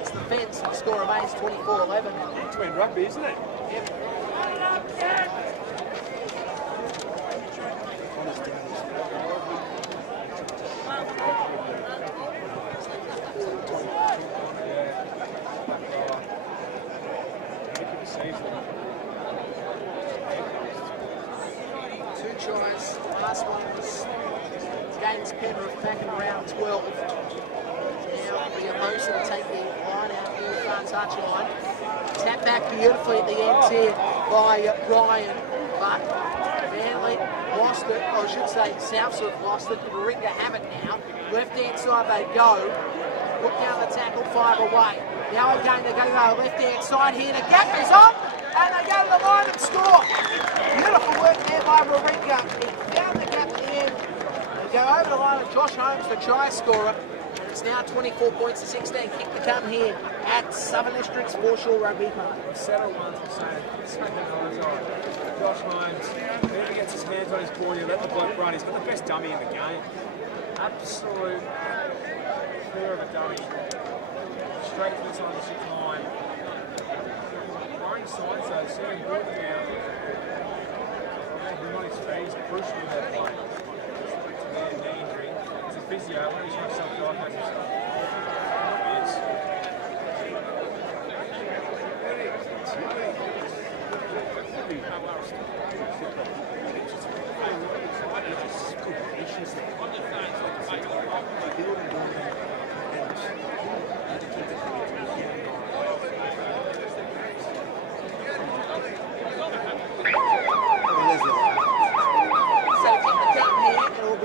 It's the fence. The score remains 24-11. Twin rugby, isn't it? Yep. Two tries. The last one was against Penrith back in round 12. Now the Emosa to take the line out here, far touchline. Tap back beautifully at the end here by Ryan, but Manly lost it. I should say Souths have lost it. Moringa have it now. Left hand side they go. Put down the tackle, 5 away. Now again they go to the left hand side here. The gap is on, and they go to the line and score. Beautiful work there by Moringa. He found the gap at the end. They go over the line with Josh Holmes, the try scorer. It's now 24 points to 16. Kick to come here at Southern District's Foreshore Rugby Park. I've said it once, I'm saying, Josh Holmes, whenever he gets his hands on his ball, you let the bloke run. He's got the best dummy in the game. Absolute clear of a dummy. Straight to the side of the 6 line. Worrying signs though, serving good now. He's on his feet, he's crucial with that play. Knee injury. He's a physio, he's trying to self-diagnose himself.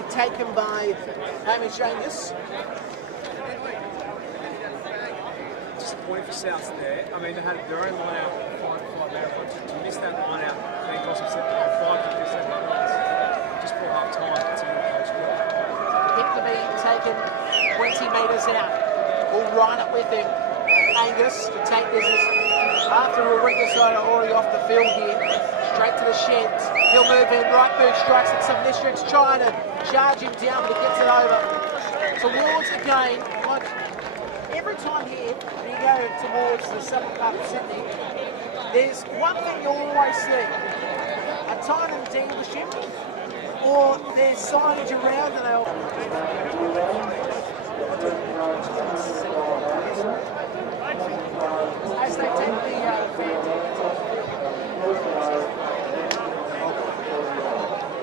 Taken by Hamish Angus. Disappointing for Souths there. I mean, they had their own line out, 5 metre. To miss that line out, they cost them 5 to 7 runs. Just for half time, it's in the coach. Hit to be taken 20 metres out. We'll run it with him. Angus to take this after Moringa side are already off the field here. Straight to the sheds. He'll move in, right boot strikes at some districts, trying to charge him down, but he gets it over. Towards the game, like every time here, when you go towards the southern part of Sydney, there's one thing you'll always see. A Tynan dealership, or there's signage around and they'll... As they take the fans.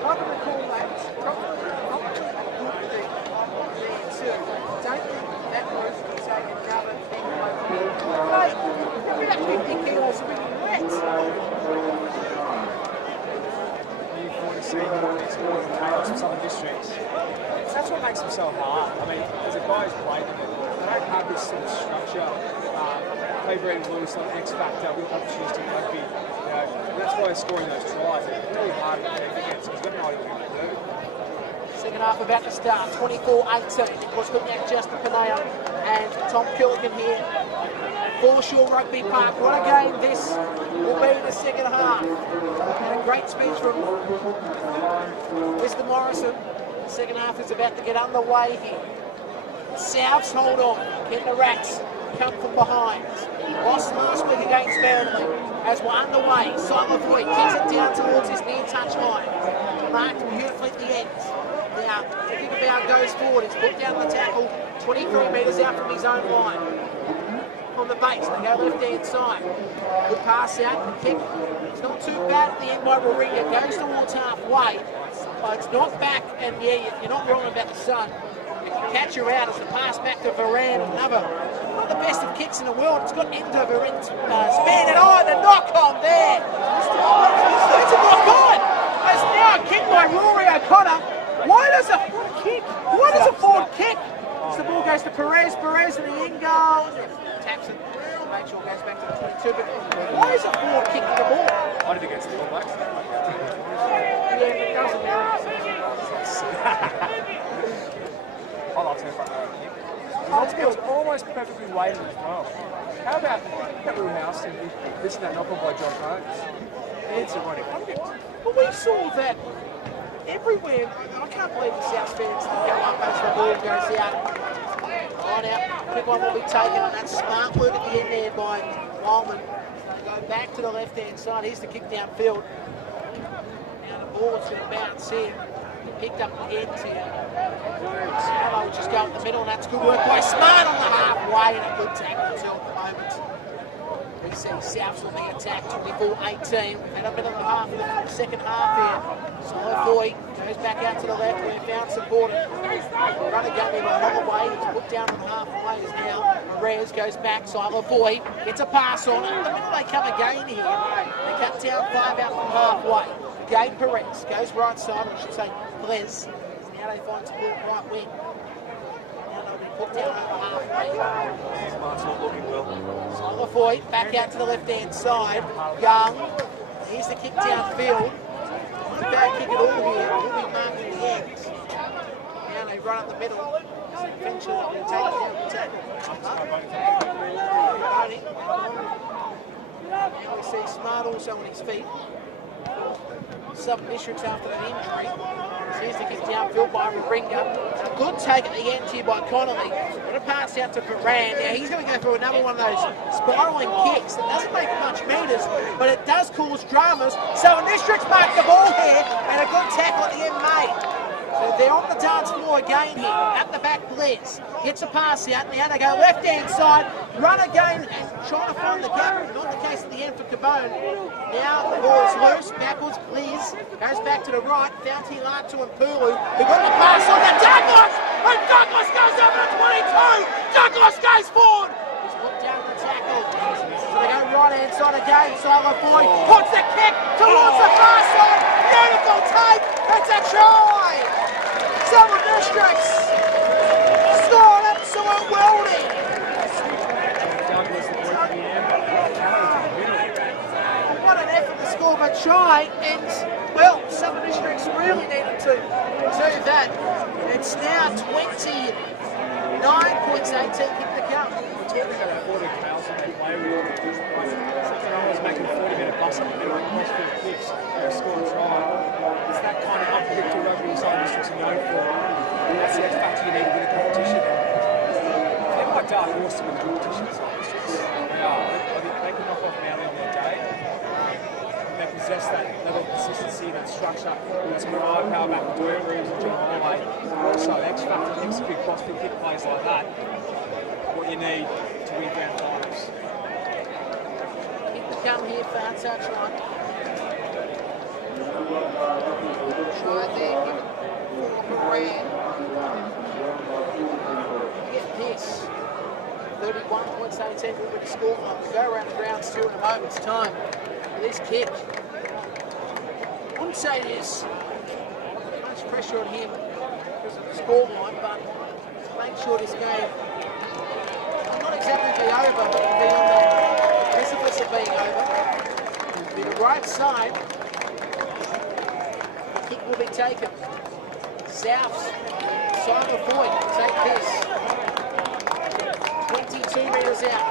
I'm going to call that probably 50 kilos of wet. You want to see more exploring the chaos of some districts. That's what makes them so hard. I mean, as a guy who's played them, they don't have this sort of structure. Play very loose, like X factor, real opportunistic rugby. You know, that's why they're scoring those tries. It's really hard to protect against because they've no idea what they're going to do. Second half about to start, 24-18. It was looking at Justin Panea and Tom Killigan here. Foreshore Rugby Park. What a game this will be in the second half. And a great speech from Mr. Morrison. The second half is about to get underway here. Souths hold on. Can the Rats come from behind? Lost last week against Burnley. As we're underway, Simon Voigt kicks it down towards his near touch line. Marked beautifully at the end. Now, Kickabout goes forward. He's put down the tackle 23 metres out from his own line. On the base, they go left-hand side. Good pass out, the kick. It's not too bad at the end by Warringah. Goes towards halfway, but it's not back, and yeah, you're not wrong about the sun. If you catch her out, it's a pass back to Varane, another. Not the best of kicks in the world. It's got into Varane, span it on, the knock-on there. It's a knock-on. It's now a kick by Rory O'Connor. Why does a forward kick? Why does a forward kick? So the ball goes to Perez in the end goal. Taps it, make sure it goes back to the 22. But why is a forward kicking the ball? I did against the All Blacks. Yeah, it doesn't matter. I like to front row kick. It's almost perfectly weighted as well. How about that little house and missing that knock on by John Holmes? It's a running convict. But we saw that everywhere. I can't believe the South fans didn't go up as the ball goes out. Line out, quick one will be taken, and that's smart work at the end there by Wildman. Go back to the left-hand side. Here's the kick downfield. Now the ball's going to bounce here. Picked up the end here. Now they'll just go up the middle, and that's good work by Smart on the halfway, and a good tackle until the moment. We see Souths on the attack, 24-18. We've had a minute and a half of the second half here. Solo Voigt goes back out to the left, where found support. Runner gun in a long way. He's put down on halfway as now. Reyes goes back. Silo Voigt gets a pass on. The minute they come again here, they cut down 5 out from halfway. Again, Perez goes right side, I should say Plez. Now they find support right wing. Now they'll be put down over halfway. Smart's not looking well. Silo Voigt back out to the left-hand side. Young. Here's the kick downfield. Not a bad kick at all here. Will be marking the end. Now they run up the middle. Eventually they're going to take it down the tackle. Now we see Smart also on his feet. Southern Districts after an injury. Here's the kick downfield by Warringah. A good take at the end here by Connolly. What a pass out to Varane. Now he's going to go for another one of those spiralling kicks that doesn't make much metres, but it does cause dramas. Southern Districts mark the ball here, and a good tackle at the end made. So they're on the dance floor again here. At the back, Blez gets a pass out. Now they go left-hand side, run again and trying to find the gap. Not the case at the end for Cabone. Now the ball is loose, backwards, Blez goes back to the right. Founty Latu and Pulu, who got the pass on the Douglas! And Douglas goes over to 22! Douglas goes forward! He's put down the tackle. So they go right-hand side again. Silo Voigt puts the kick towards the far side. Beautiful take. It's a try! Southern Districts score an absolute welding. What an effort to score a try, and well, Southern Districts really needed to do that. It's now 29 points, 18 kick to come. We're talking about 40 cows and they play with something always making 40-minute bus up and doing crossfield kicks to score a try. It's that kind of unpredictable rugby Southern Districts are known for. And that's the X factor you need to win a competition. They're like dark horse to win a competition, Southern Districts. They are. I think they can knock off Manly on their day. They possess that level of consistency, that structure, that some firepower back in Doyle Reeves and John Holloway. Also, X factor, execute crossfield kick plays like that. What you need to win grand finals. Kick to come here, far touchline. Try there, give it for Moran. Get this. 31 points, 18 will be the score. We go around the grounds too in a moment's time. For this kick, I wouldn't say there's much pressure on him because of the scoreline, but to make sure this game will not exactly be over, but will be on the precipice of being over. It'll be the right side. The kick will be taken. South's Simon Floyd will take this. 22 metres out.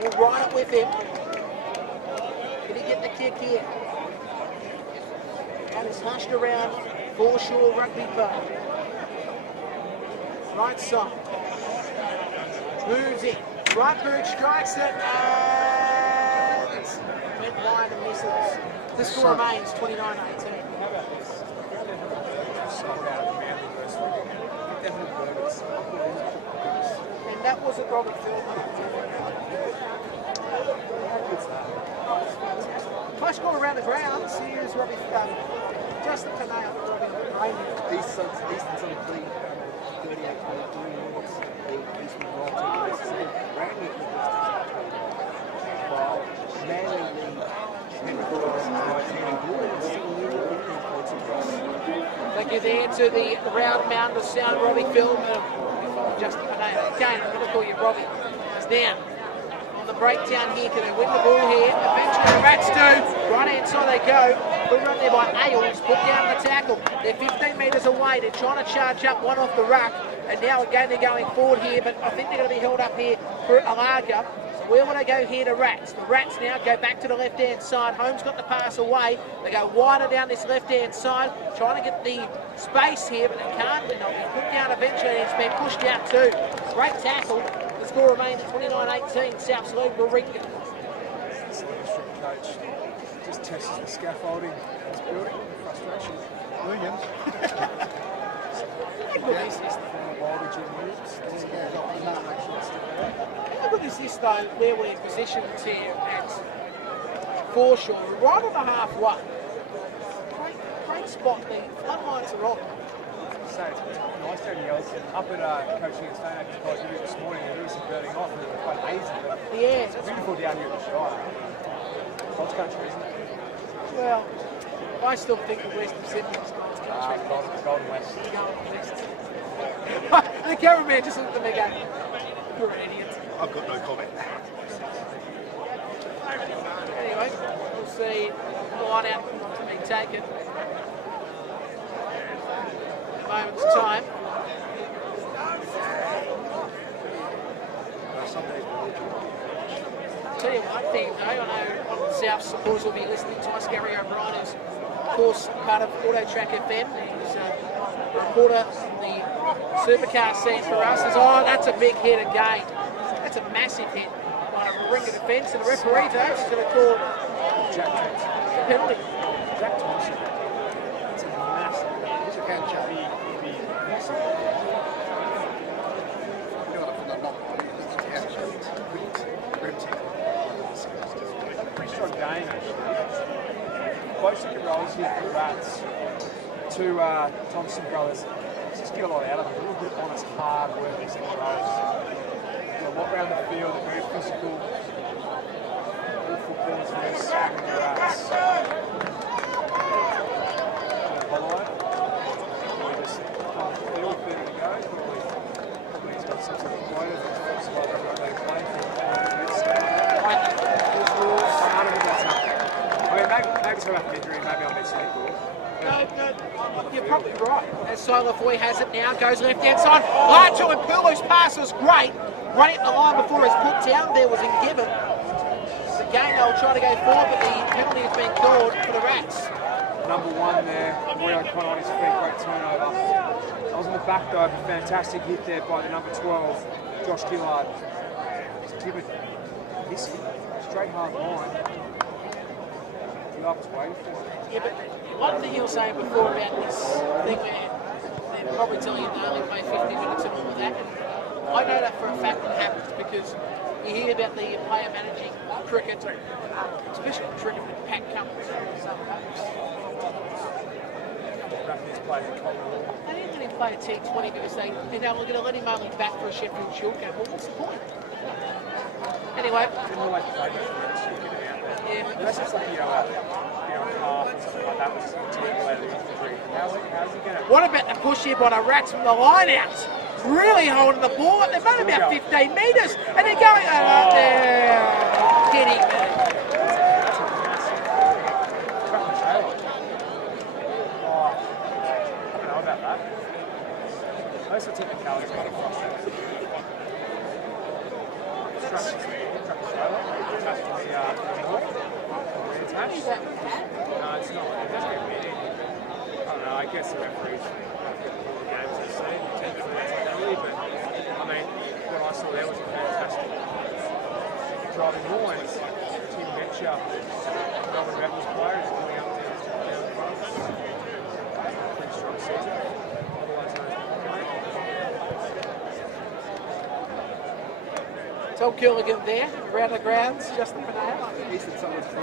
We'll ride it with him. Can he get the kick here? And it's hushed around Foreshore Rugby Park. Right side. Moves in. Right boot strikes it and went wide and misses. The score remains 29-18. How about this? Sold out of the Manly versus Wigan. Get them with burgers. And that wasn't Robert Philman. Close score around the grounds. Here's Robbie Justin Canale for Robbie. Easton's on the clean, 38-23 minutes. Easton roll to Mississippi. Randy while Manly lead Henry Gordon and Gordon still leading 15 points across. Thank you there to the round mound of sound, Robbie Philman. Justin Canale. Again, I'm going to call you Robbie. He's down. On the breakdown here, can they win the ball here? Eventually the Rats do. Right hand side they go. Good run there by Ailes. Put down the tackle. They're 15 metres away. They're trying to charge up one off the ruck. And now again they're going forward here, but I think they're going to be held up here for Alaga. Where will they go here to Rats? The Rats now go back to the left-hand side. Holmes got the pass away. They go wider down this left-hand side, trying to get the space here, but they can't. They'll be put down eventually, and it's been pushed out too. Great tackle. The score remains at 29-18. South's lead will ring. This leadership coach just tests the scaffolding. It's building frustration. Williams. How good is this? How good is this though, where we're positioned here at Foreshore, right on the halfway. Great spot, the floodlights are on. So it's nice to have yells up at coaching at Stone Age College this morning. There was some burning off and it was quite hazy, but Yeah. it's beautiful down here at the Shire. God's country, isn't it? Well, I still think the West of Sydney is God's country. Golden West. Golden West. The cameraman just looked at me going, you're an idiot. I've got no comment. Anyway, we'll see the line out to be taken. In a moment's time. Tell you one thing though, I know one of the South supporters will be listening to us. Gary O'Brien is, of course, part of Auto Track FM. He's a reporter on the supercar scene for us. Says, oh, that's a big hit again. That's a massive hit on a ring of defence, and the referee today is going to call Jack Thompson. a penalty. Jack Thompson. It's a massive. It's a catch up. Pretty strong game actually. Close to rolls here for the Rats. Two Thompson brothers. Let's just get a lot out of them. A little bit honest, hard work these things rolls. A lot around the field, very physical. All footballers very strong in the Rats. Follow it. Probably just a little bit to go. Probably he's got some sort of quota that's why they're playing for I mean, maybe it's about injury, maybe I'll need to sleep. No, you're probably right. As Silafoy has it now, goes left-hand side. Larcho and Pulu's pass was great. Running the line before his put down there was in given. Again, they'll try to go forward, but the penalty has been called for the Rats. Number one there, Roy O'Connor on his feet, great turnover. I was on the back though, a fantastic hit there by the number 12, Josh Gillard. Gibbon missing, straight hard line. Gillard's waiting for it. Yeah, but one thing you were saying before about this thing where they're probably telling you they only play 50 minutes and all of that. And I know that for a fact that happens because you hear about the player managing cricket, especially cricket with Pat Cummins. They didn't let him play a T20 because they're going to let him only bat for a Sheffield Shield game. Well, what's the point? Anyway. Didn't always play much of this year, getting out there. Yeah. Unless it's like, a half or something like that, which is typically where the injury. How's he going to... What about the push here by the Rats from the line out? Really holding the ball. They've run about 15 metres and they're going out there. Kidding me. That's a massive truck and trailer. Oh, I don't know about that. Most of the technicalities got across there. Truck and trailer. Attached to the wall. Attached. No, it's not. It doesn't get weird. I don't know. I guess the referees all the games they've seen. Technically, that's like that really, but I mean, what I saw there was a fantastic driving noise. Team Venture, Melbourne Rebels players going up down the front. Pretty strong season. Otherwise known as Tom Gilligan there, around the grounds, just the banana. He said someone's free.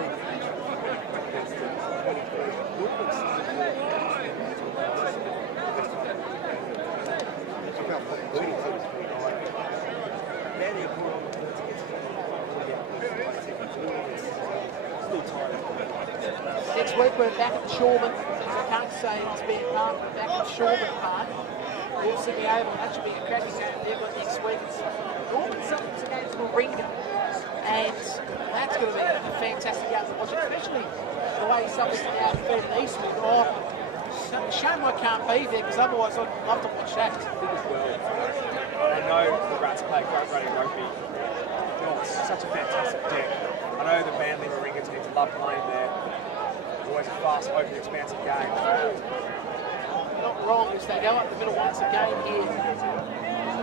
Next week we're back at the Shawman. I can't say it's been part, but back at the Shawman part. We'll see the Oval. That should be a cracking game there, but next week it's Norman Summers against Warringah. And that's going to be a fantastic game to watch, especially the way Summers are now defeated Eastwood. Oh, shame I can't be there because otherwise I'd love to watch that. I know the Rats play great running rugby. Oh, it's such a fantastic deck. I know the Manly Warringah teams love playing there. It's always a fast, open, expansive game. Not wrong as they go up the middle once again here.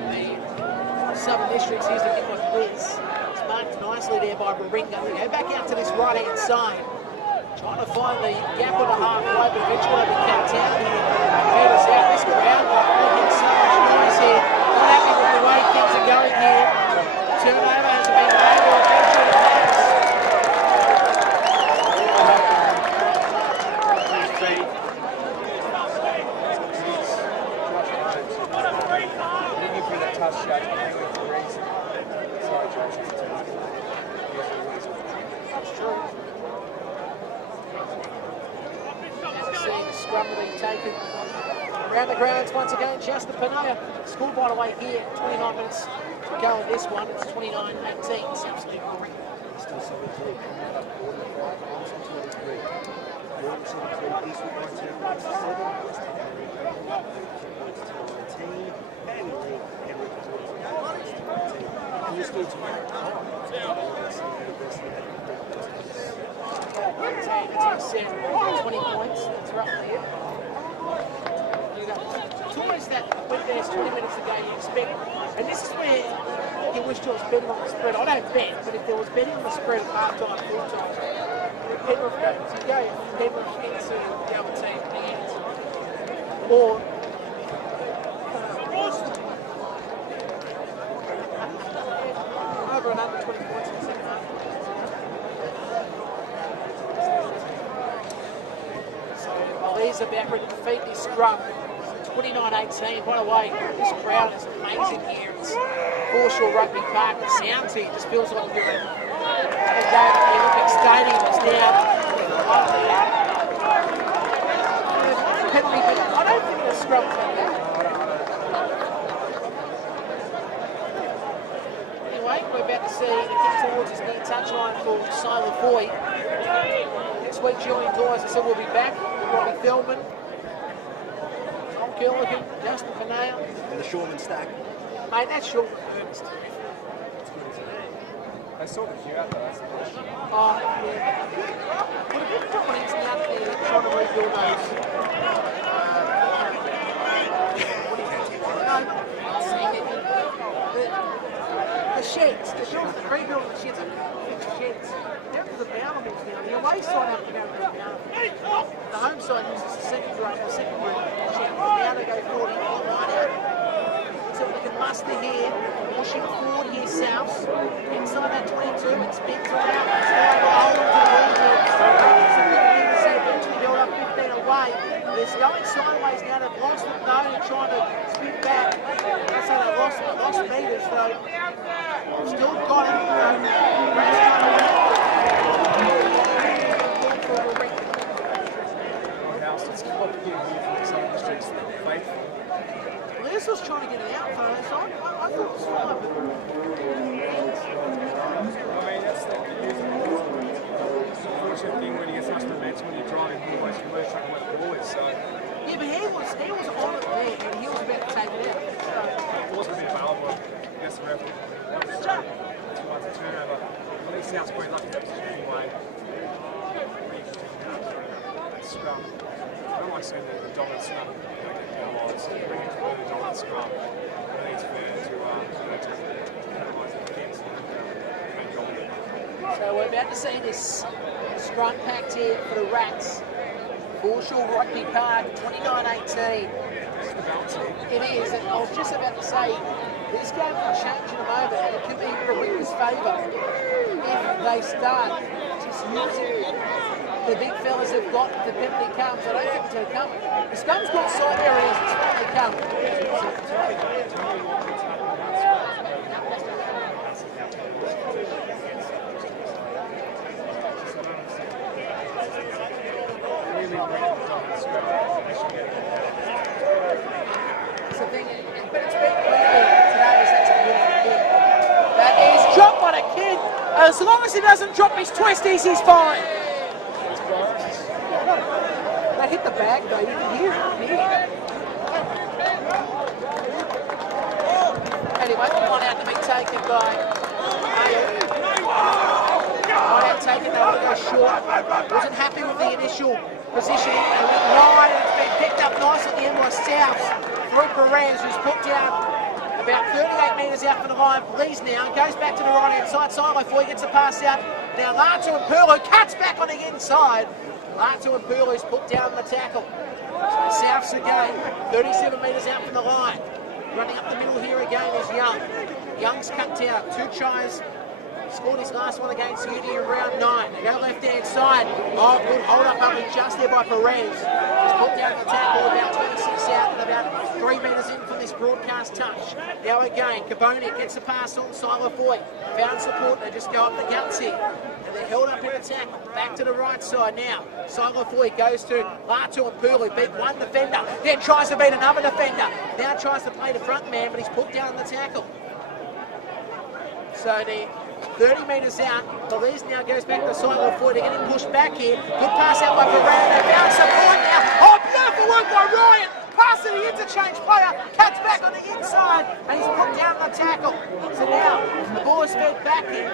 The Southern Districts here's the kick off Liz. It's marked nicely there by Warringah. They go back out to this right hand side. Trying to find the gap on the halfway, but eventually they'll be capped out here. Peters out this crowd, but making so much noise here. Not happy with the way things are going here. Turnover has been made, or eventually it has. Looking for that touch shot, hanging for a reason. Sorry, Josh. That's true. Seeing the scrum being taken around the grounds once again. Just the Panaya score, by the way, here. 29 minutes to go in this one. It's 29-18. South Sydney Warringah. Still 17, Arsenal 23. Northern 73, Eastwood 19, West 7, West 19, Manly, Henry 19, and you're still tomorrow. 20 points, that's roughly it. It's always that when there's 20 minutes to go, you expect, and this is where you wish there was betting on the spread. I don't bet, but if there was betting on the spread at half-time, full-time, Penrith games, you go Penrith into the other team at the end. Or over and under 20 points in the second half. Lee's about ready to defeat this scrum. 29-18. By the way, this crowd is amazing here. It's Foreshore Rugby Park. The sound team just feels like you're in the Olympic Stadium is now. Penalty, but I don't think the scrum's like that. Anyway, we're about to see the kick towards his near touchline for Simon Foy. Next week, Julian Dawes, I said we'll be back. Robbie Feldman, Tom Gilligan, Justin Panaya. And the Shawman stack. Mate, that's short. They saw the queue out though, that's the question. Oh, yeah. Would have been fun when he's out there trying to rebuild those. The sheds, the rebuilding the sheds are sheds. Down to the boundaries now. The away side have to go to the boundaries. The home side uses the second grade shed. Now they go forward in the line out. So we can muster here, pushing forward here south. Inside that 22, it spins around. It's like a hole into the region. So we can see eventually build up 15 away. They're going sideways now. They've lost it though. They're trying to spin back. That's how they lost meters though. Still got it. unfortunate thing when he gets such momentum when you're driving almost track and went forward. So yeah, but he was on it there, and he was about to take it out. it wasn't available. I guess the ref wanted to turnover. I think South's pretty lucky that position anyway. Scrum. I don't like seeing the dominant scrum get penalised. Bring it to the dominant scrum. I think it's fair to penalise it against being dominant. So we're about to see this scrum packed here for the Rats. Foreshore Rugby Park, 29-18. It is, and I was just about to say, this game will change in a moment, and it could be in the winner's favour if they start just using the big fellas have got the penalty comes. I don't think it's going to come. The scrum's got side areas, it's finally come. It's the thing, but it's been clear today is that's a beautiful kid. That is dropped by the kid. As long as he doesn't drop his twisties, he's fine. That hit the bag though, you can hear it. Anyway, one out to be taken by one out taken, they want to go short. Wasn't happy with the initial positioning. They went wide and it's been picked up nice at the end by South through Perez, who's put down about 38 metres out from the line. Please now goes back to the right hand side. Silo before he gets a pass out. Now Latu and Perlo cuts back on the inside. Latu and Perlo's put down the tackle. So Souths again, 37 metres out from the line. Running up the middle here again is Young. Young's cut down, 2 tries. Scored his last one against Uni in round 9. They go left hand side. Oh, good hold up just there by Perez. He's put down the tackle about 26 out and about 3 metres in from this broadcast touch. Now again, Caboni gets the pass on Silo Foy. Found support, they just go up the guts here. And they're held up in the tackle. Back to the right side now. Silo Foy goes to Latu and Pooley. Beat one defender, then tries to beat another defender. Now tries to play the front man, but he's put down the tackle. So the 30 metres out, Belize now goes back to the Silo Foy. They're getting pushed back here. Good pass out by Ferran. They found support now. Oh, beautiful work by Ryan. Pass to the interchange player. Cuts back on the inside, and he's put down the tackle. So now the ball is fed back in.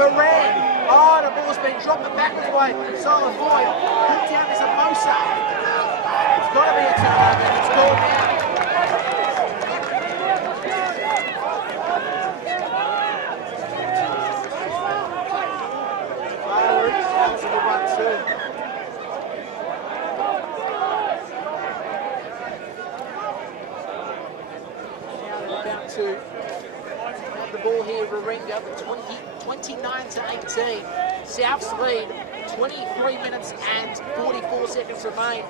Ferran. Oh, the ball's been dropped backwards by Silo Foy. Put down is a Mosa. It's got to be a turnover, and it's called now. To have the ball here, Raringa, 29-18. South's lead, 23 minutes and 44 seconds remain.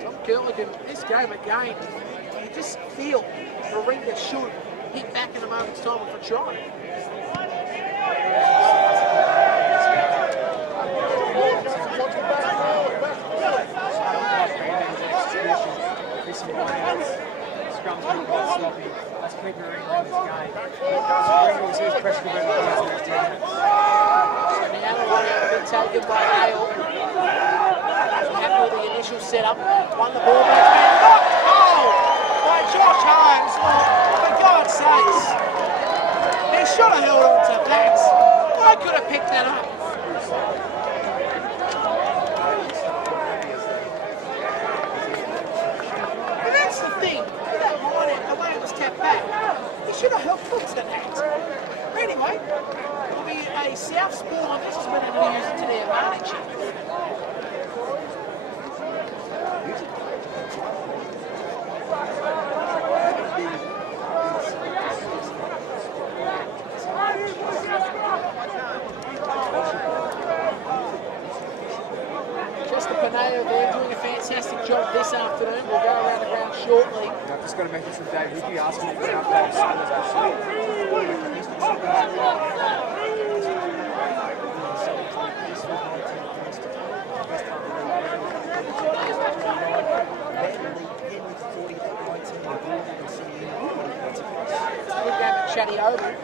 Tom Curligan, this game again, you just feel Raringa should hit back in a moment's time with a try. Scrum's been quite sloppy. Let's keep the ring on this game. Ringo sees pressure to the next 10 minutes. So now the one out been taken by Hale. Happy with the initial setup. Won the ball back and knocked home by Josh Holmes. Oh, for God's sakes. He should have held on to that. I could have picked that up. And that's the thing. The way it was tapped back, he should have helped foot to that. Anyway, it will be a South ball, and this has been able to use it to their advantage. Pineda there doing a fantastic job this afternoon. We'll go around the ground shortly. I've just got a message from Dave Hickey asking me for an update as soon as I Good game at Chatty Oval.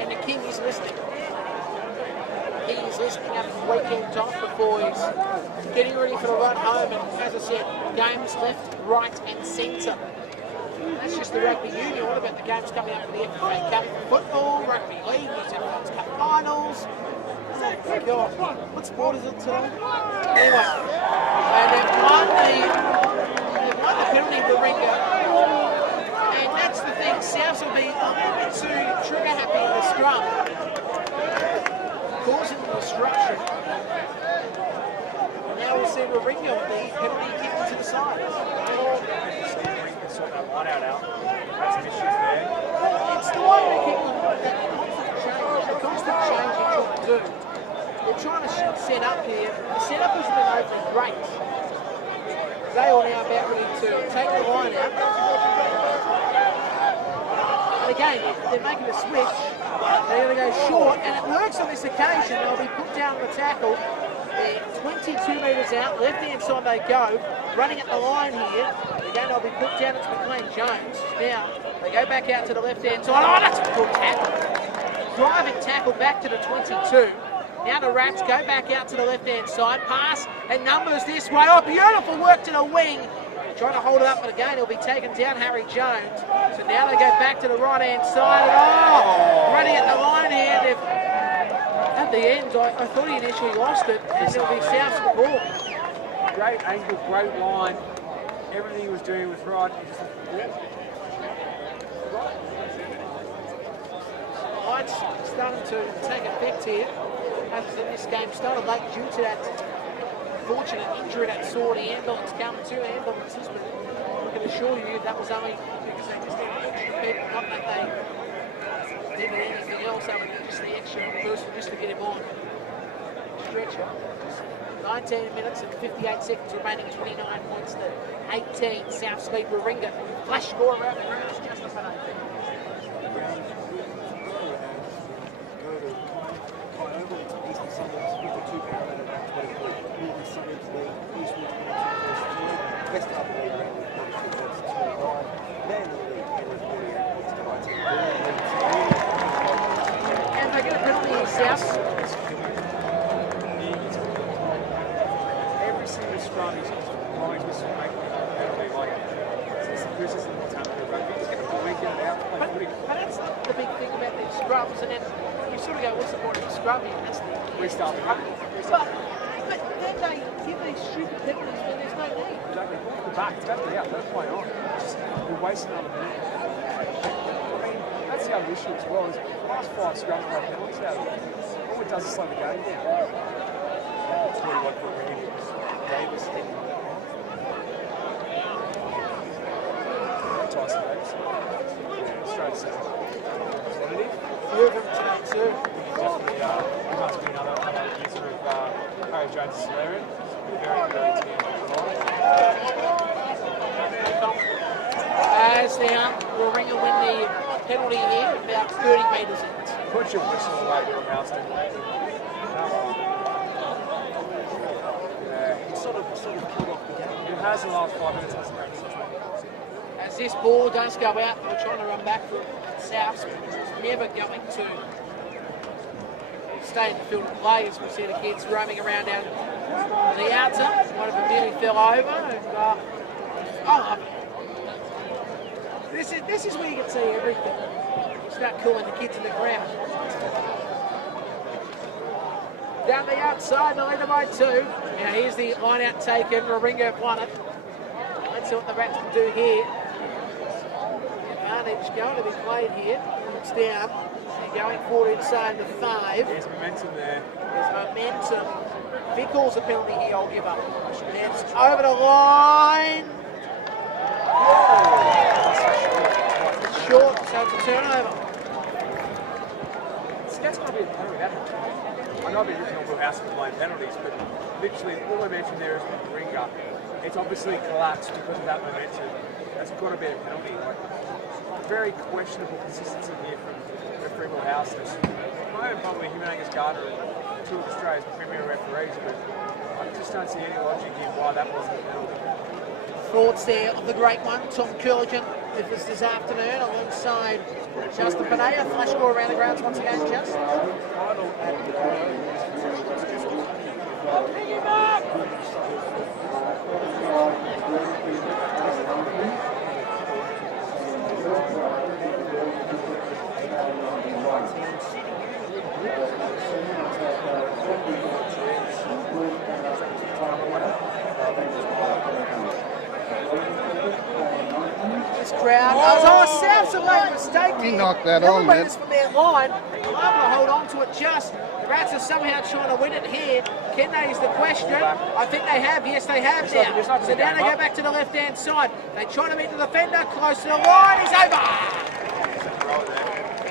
And the King is listening. resting up the weekend off before he's getting ready for the run home. And as I said, games left, right and centre. That's just the rugby union. What about the games coming up for the FFA Cup football, rugby league, New South Wales Cup finals? Oh God, what sport is it today? Anyway, and they've won the penalty of the ringer. And that's the thing, Souths will be a little bit too trigger happy in the scrum, causing the disruption. And now we'll see Warringah with the penalty kicked to the side. One out. Had some issues there. It's the way they keep the constant change they're trying to do. They're trying to set up here. The setup hasn't been overly great. They are now about ready to take the line out. And again, they're making a switch. They're going to go short, and it works on this occasion. They'll be put down the tackle. They're 22 metres out, left-hand side they go. Running at the line here. Again, they'll be put down. It's McLean Jones. Now, they go back out to the left-hand side. Oh, that's a good tackle. Driving tackle back to the 22. Now the Raps go back out to the left-hand side. Pass and numbers this way. Oh, beautiful work to the wing. Trying to hold it up, but again, he'll be taken down, Harry Jones. So now they go back to the right-hand side. Oh, running at the line here. They've, at the end, I thought he initially lost it, and it'll be South's ball. Great angle, great line. Everything he was doing was right. Lights starting to take effect here. As this game started late due to that fortunate injury that saw the ambulance come to ambulances, but I can assure you that was only because they just had extra people, not that they did anything else other than just the extra person just to get him on stretcher. 19 minutes and 58 seconds remaining, 29 points to 18. South Speed Warringah. Flash score around the grounds, just a minute. And they get a penalty in South. Every single scrum is trying to make a penalty like this is what's happening in rugby. Just get a point, get it out, play footy. But that's the big thing about these scrums, and then you sort of go, what's the point of a scrum here? That's the Restart. But then they give these stupid penalties when there's no need. Exactly. The back, it's got to be out. Let it play on. We're wasting another minute. I mean, that's the other issue as well. Is the last 5 scrums play penalties out of it. All it does is slow the game down. 21 for a ring. Davis hitting on that one. Tyson Davis. Straight set. Representative. Few of them today too. He must be another user of Harry Jones' Solarian. Very, very team. As now, Warringah win the penalty here, about 30 metres in. Put your whistle away, Bill Houston. Sort of killed off the game. It has in the last 5 minutes. As this ball does go out, we're trying to run back for Souths, but it's never going to stay in the field and play, as we see the kids roaming around down the outer. One of them nearly fell over. And, this is where you can see everything. Start cooling the kids in the ground. Down the outside, the leader by 2. Now here's the line out taken. Warringah have won it. Let's see what the Rats can do here. The advantage going to be played here. It's down. They're going forward inside the 5. There's momentum there. There's momentum. If he calls a penalty here, I'll give up. And it's over the line. It's short, so it's a turnover. See, that's got to be a penalty. I know I've been ripping on Will House for playing penalties, but literally all I mentioned there is Warringah. It's obviously collapsed because of that momentum. That's got to be a penalty. Like, very questionable consistency here from referee Will House. I know probably him and Angus Gardner are 2 of Australia's premier referees, but I just don't see any logic in why that wasn't a penalty. Thoughts there of the great one, Tom Curligan, with us this afternoon, alongside Justin Panea. Flash score around the grounds once again, Just. This crowd. South's a late mistake. He knocked that on, man. From their line. They're able to hold on to it just. The Rats are somehow trying to win it here. Can they is the question. I think they have. Yes, they have now. So now they go back to the left-hand side. They try to meet the defender. Close to the line. He's over.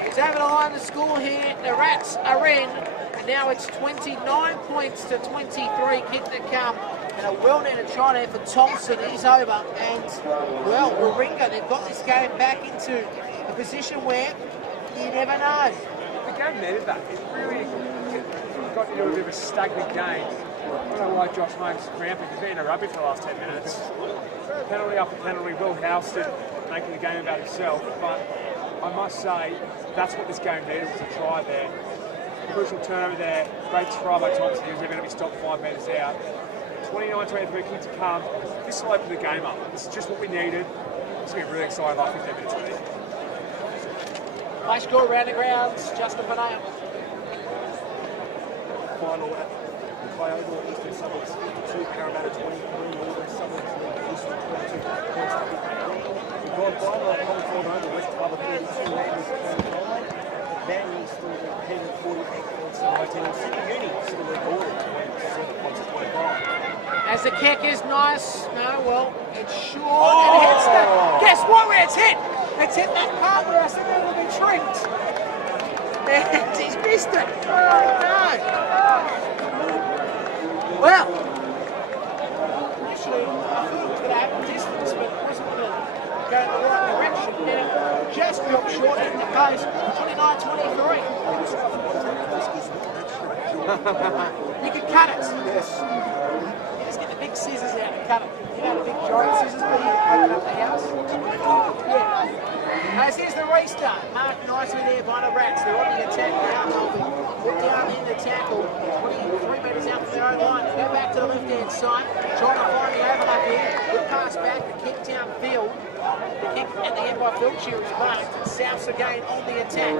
He's over the line to score here. The Rats are in. And now it's 29 points to 23. Kick to come. And a well-needed try there for Thompson. He's over. And, well, Warringah, they've got this game back into a position where you never know. The game needed that. It really got into a bit of a stagnant game. I don't know why Josh Holmes is cramping. He's been in a rugby for the last 10 minutes. Penalty after penalty. Will Houston making the game about himself. But I must say, that's what this game needed, was a try there. Crucial turnover there. Great try by Thompson. He was going to be stopped 5 metres out. 29-23 kick to come. This will open the game up. This is just what we needed. It's going to be really exciting last 15 minutes with it. High score around the grounds. Justin Panay. Final at the Kyoto Eastern Suburbs 52, Parramatta 23, Northern Suburbs Eastern 22 points to 15. The grand final at Concord over West Harbour 32, Andrews 29. Manly still leading 48 points to 19. Sydney Uni still leading 27 points to 25. As the kick is nice. No, well, it's short. And it hits the. Guess what? Where it's hit? It's hit that part where I said it would be tricked. And he's missed it. Oh, no. Well, actually, I thought it was going to have distance, but it wasn't going to go in the right direction. And it just dropped short in the post. 29-23. You could cut it. Yes. Let's get the big scissors out and cut it. You know the big giant scissors where you open up the house? Yeah. As here's the restart. Marked nicely there by the Rats. They're on the attack now. They'll be put down in the tackle. 23 metres out from their own line. They go back to the left-hand side. Trying to find the overlap here. Good pass back. The kick downfield. The kick at the end by Filcher is marked. Souths again on the attack.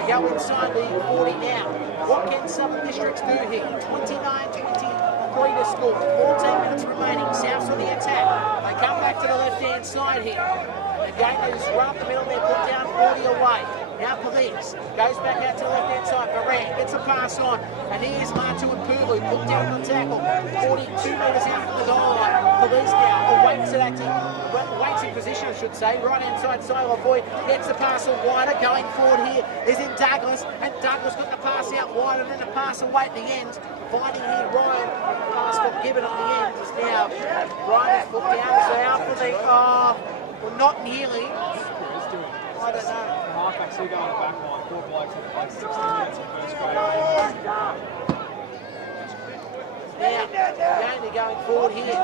They go inside the 40 now. What can Southern Districts do here? 29-23 to score. 14 minutes remaining. Souths on the attack. They come back to the left-hand side here. Again, they just run up the middle there, put down 40 away. Now Police goes back out to the left-hand side. Moran gets a pass on. And here's Martu and Pulu, put down the tackle. 42 metres out from the goal line. Police now awaits in position, I should say. Right inside Lavoie gets the pass on wider. Going forward here is in Douglas. And Douglas got the pass out wide and then the pass away at the end. Finding here Ryan. Pass forgiven at the end. Is now Ryan is put down. So out for the... well, not nearly. I don't know. The halfbacks here go on the back line. 4 blokes have played 60 minutes in first grade. Now, again, they're going forward here.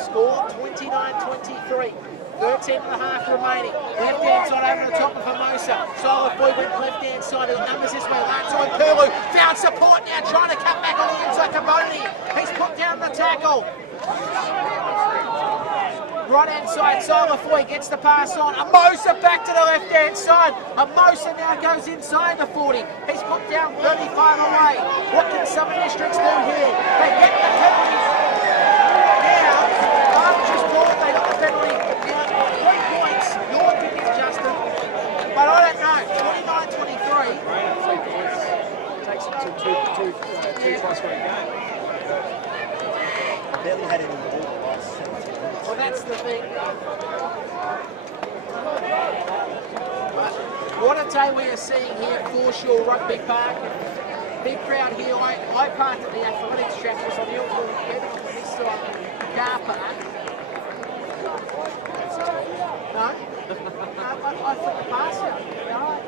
Score 29-23. 13 and a half remaining. Left-hand side over the top of Formosa. Solid boy went left-hand side. The numbers this way. Lance on Pulu. Found support now. Trying to cut back on the inside to Boney. He's put down the tackle. Right-hand side, Solafoy gets the pass on. Amosa back to the left-hand side. Amosa now goes inside the 40. He's put down 35 away. What can Southern Districts do here? They get the penalty. Now, Archer's called. They got the penalty. Now, 3 points. Your ticket, Justin. But I don't know. 29-23. Takes it to two twice for a game. Barely had any ball the last 17 minutes. Well, that's the thing. What a day we are seeing here at Foreshore Rugby Park. Big crowd here. I parked at the athletics track because I knew it was better on this side of the car park. No? I took the pass out. No.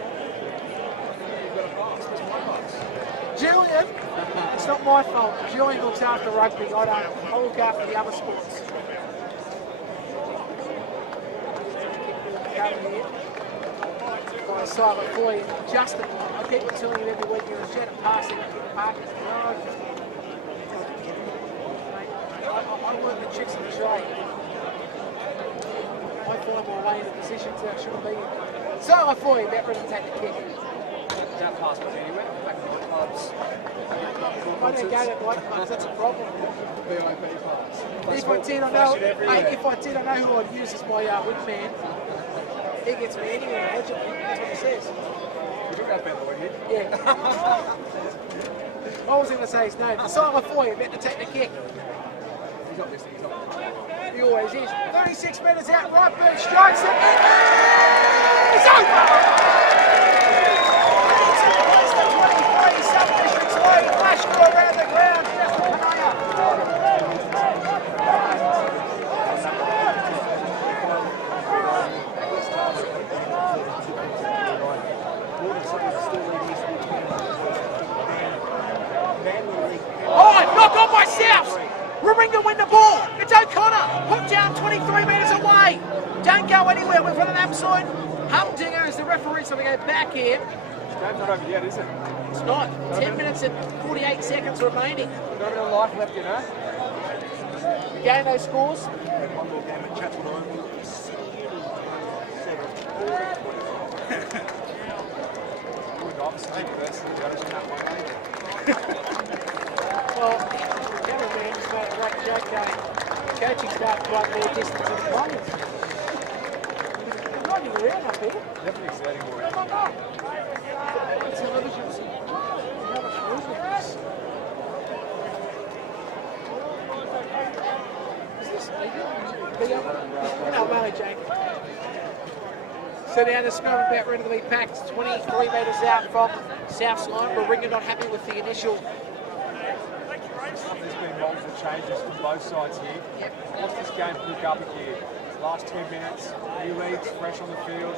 Julian, it's not my fault. Julian looks after rugby. I don't. I look after the other sports. By Silent Boy, Justin, I keep telling you every week you're a jet at passing at the park. Get I work the tricks of the trade. I find my way in a position that I shouldn't be in. So I thought he'd better than take the kick. That pass was anywhere. Back to the clubs. I don't go to white clubs, that's a problem. VIP pass. If I did, I know. Hey, if I did, I know who I'd use as my wingman. He gets me anywhere, allegedly. That's what he says. You took that better, wouldn't you? Yeah. I was going to say his name. So I thought he'd better take the kick. He's not listening. He's not. He always is. 36 metres out, right boot strikes it. It's over! 23, sub-districts lead, flash go around the ground, just the Panaya. Oh, knock on by Souths! Warringah win the ball. It's O'Connor. Hooked down 23 metres away. Don't go anywhere. We've got an absolute humdinger as the referee's going to go back here. Game's not over yet, is it? It's not. 10 minutes and 48 seconds remaining. Not enough life left, you know. Again, those scores. One more game at Chatswood Oval. City Uni 7. Good officer university. The others in that one, Well, the cameraman just made a great joke going, coaching staff quite more distance than the players. They're running around up here. Definitely exciting more. It's television. How much movement is this? Is this legal? No, really, Jake. So now the scrum about ready to be packed. 23 metres out from South's line. Warringah not happy with the initial. There's been multiple changes from both sides here. Yep. What's this game pick up here? Last 10 minutes, new leads, fresh on the field.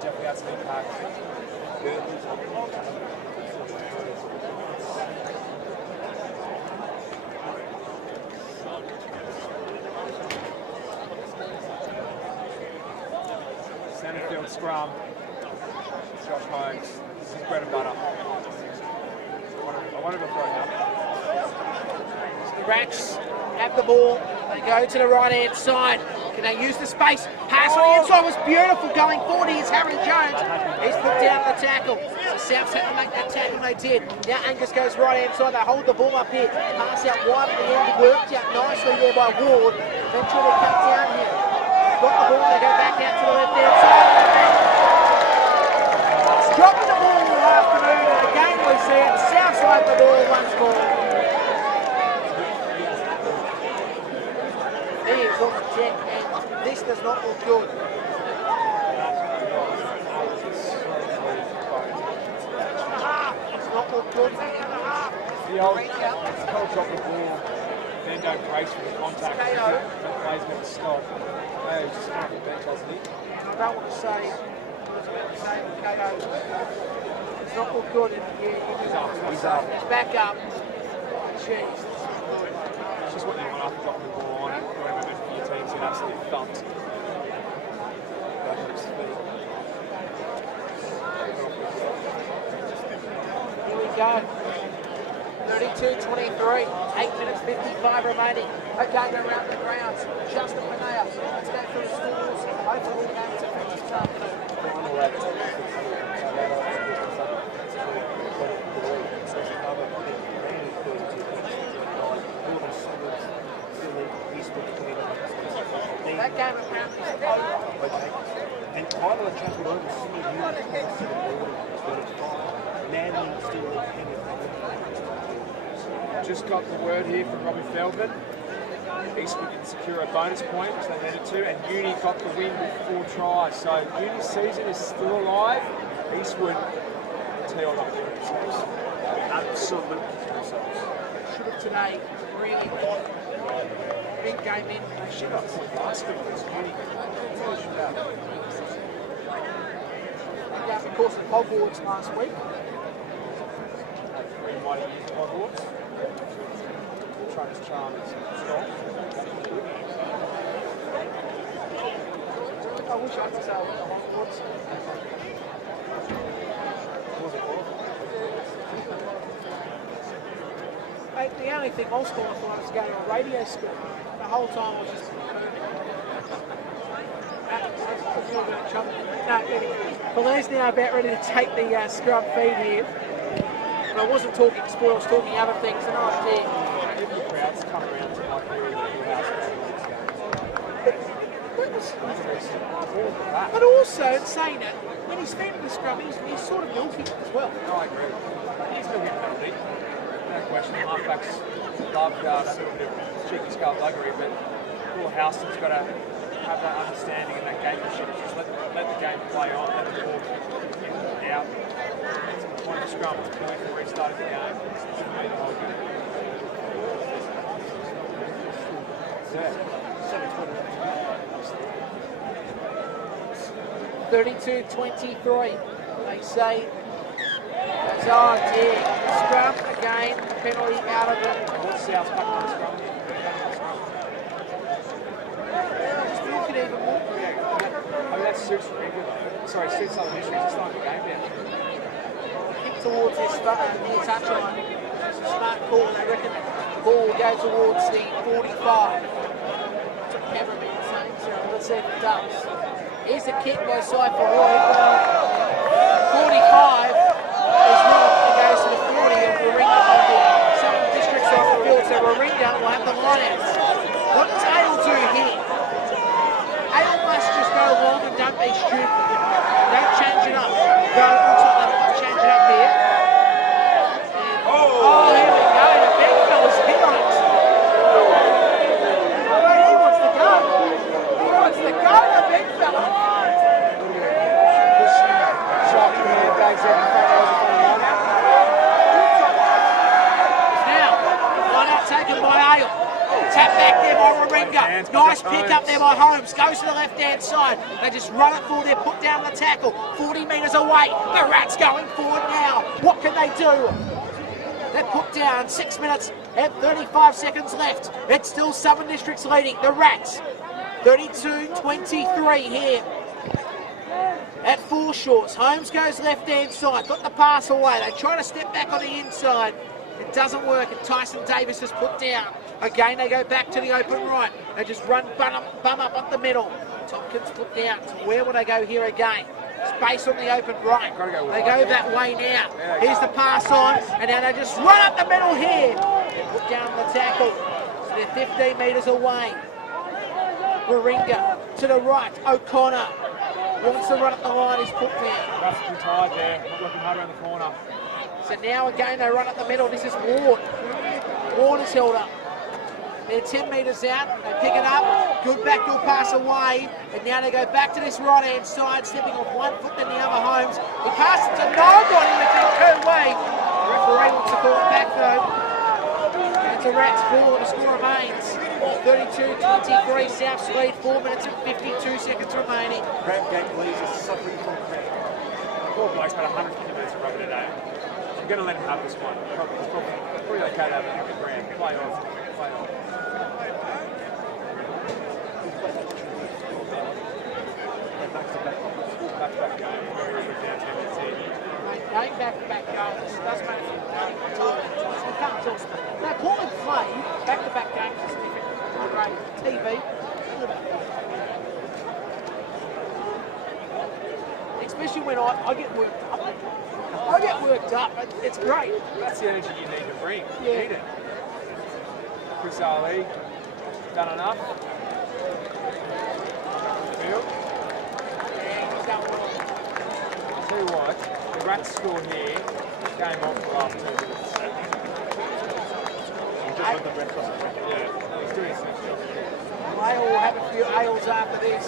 Definitely has to be packed. Centre field scrum. Josh Holmes. This is bread and butter. I wonder if I'll throw it up. The Rats have the ball. They go to the right-hand side. Can they use the space? Pass on the inside was beautiful. Going 40 is Harry Jones. He's put down the tackle. So Souths had to make that tackle. They did. Now Angus goes right-hand side. They hold the ball up here. Pass out wide at the end. Worked out nicely there by Ward. Then try to cut down here. Got the ball. They go back out to the left-hand side. Dropping the ball all afternoon. And again we see it. Souths like the ball once more. He is on the deck, and this does not look good. Does not look good. The old drop the ball, then don't brace for the contact. That play's going to stop. Hey, just come off the bench, hasn't he? I don't want to say KO. It's not look good in here. He's up. He's back up. Jeez. It's just what you want after dropping the ball on. Whatever good for your team, so absolutely thumped. Here we go. 32-23. 8 minutes 55 remaining. Okay, around the grounds. Justin Panea. Let's go through the scores. Hopefully we'll go to finish this afternoon. That game apparently is over. Okay. And Tyler at Chatswood Oval, City Uni 7. Manly still independent. Just got the word here from Robbie Feldman. Eastwood didn't secure a bonus point, which they needed to, and Uni got the win with 4 tries. So Uni's season is still alive. Eastwood, I'll tell you what they're doing themselves. Absolutely themselves. Should have today really big game in. They should have. Of course, the Hogwarts last week. Three mighty years of Hogwarts. Travis Charm is strong. I wish I could say I went to Hogwarts. The only thing I was calling for was going on a radio screen. The whole time I was just... No, anyway. Blair's now about ready to take the scrub feed here. And I wasn't talking sport, I was talking other things. A nice day. Even the crowds come around to my theory that your house But also, in saying that, when he's feeding the scrub, he's sort of milking it as well. No, I agree. He's going to get a penalty. No question. Halfbacks love that little bit of cheeky skullduggery, but Will Houston's got to have that understanding and that gamemanship. Just let the game play on, let the ball out. One of the scrums to the restart of the game. Yeah. 32-23. They say it's on dear. Scrum again, penalty out of it. South's back on the scrum. Just milk it even more. I mean, that suits suits other issues. It's like a game now. Kick towards this near touchline. It's a smart call. They reckon the ball will go towards the 45. Never been the same, so let's see if it does. Here's the kick by Cypher Roy. 45 is not. It goes to the 40 of Warringah on the Southern District's off the field, so Warringah will have the lineouts. What does Ale do here? Ale must just go long and don't be stupid. Don't change it up. Go on change it up here. Oh, here we go. The big fella's hit on it. He wants to go. He wants to go, the big fella. Now, line out taken by Ale. Tap back there by Warringah. Nice pick up there by Holmes. Goes to the left-hand side. They just run it for their put down the tackle. 40 metres away. The Rats going forward now. What can they do? They're put down. 6 minutes and 35 seconds left. It's still Southern District's leading. The Rats. 32-23 here at Foreshores. Holmes goes left-hand side. Got the pass away. They try to step back on the inside. It doesn't work, and Tyson Davis is put down. Again, they go back to the open right. They just run bum up up the middle. Tompkins put down. So where will they go here again? Space on the open right. They go that way now. Here's the pass on, and now they just run up the middle here. They put down the tackle. So they're 15 metres away. Warringah to the right. O'Connor wants to run up the line. He's put down. Ruff's too tired there. Not working hard around the corner. So now again they run up the middle. This is Ward. Ward is held up. They're 10 metres out. They pick it up. Good backdoor pass away. And now they go back to this right-hand side, stepping off 1 foot than the other. Holmes. He passes it to nobody within 2 way. The referee wants to call it back though. And it's a Rats ball. The score remains 32-23. South's lead. 4 minutes and 52 seconds remaining. Grant Gate Lees is suffering from cramp. Poor bloke's had 150 minutes of rugby today. I'm going to let him have this one. It's probably okay to have a grand. Play off. Back-to-back game. Going back-to-back goals does make it we can't talk. Now, calling play, back-to-back games is different. Great. TV. Especially when I get worked up. I get worked up. It's great. That's the energy you need to bring. Yeah. You need it. Chris Ali, done enough. Field. I'll tell you what, the Rats score here, game off the last 2 minutes. Just with the red cross. Yeah, he's doing some stuff. They will have a few ales after this.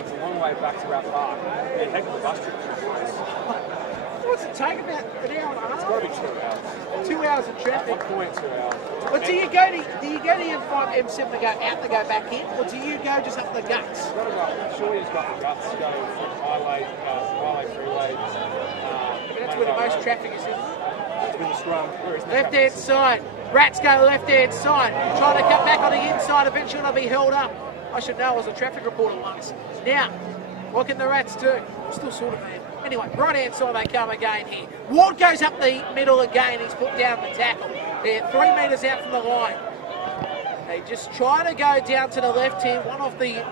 It's a long way back to our park. It'd be a heck of a bus trip through the place. What's it take? About an hour and a half? It's got to be 2 hours. 2 hours of traffic. 1.2 hours. But do you go to the M5, M7 to go out to go back in, or do you go just up the guts? Surely he's got the guts to go from highway, freeway. That's where the most traffic is in. It's been a scrum. Left-hand side. Rats go left-hand side. Trying to cut back on the inside. Eventually they'll be held up. I should know, I was a traffic reporter once. Now, What can the Rats do? Still sort of man. Anyway, right hand side they come again here. Ward goes up the middle again. He's put down the tackle. They're 3 metres out from the line. They just try to go down to the left here. One off the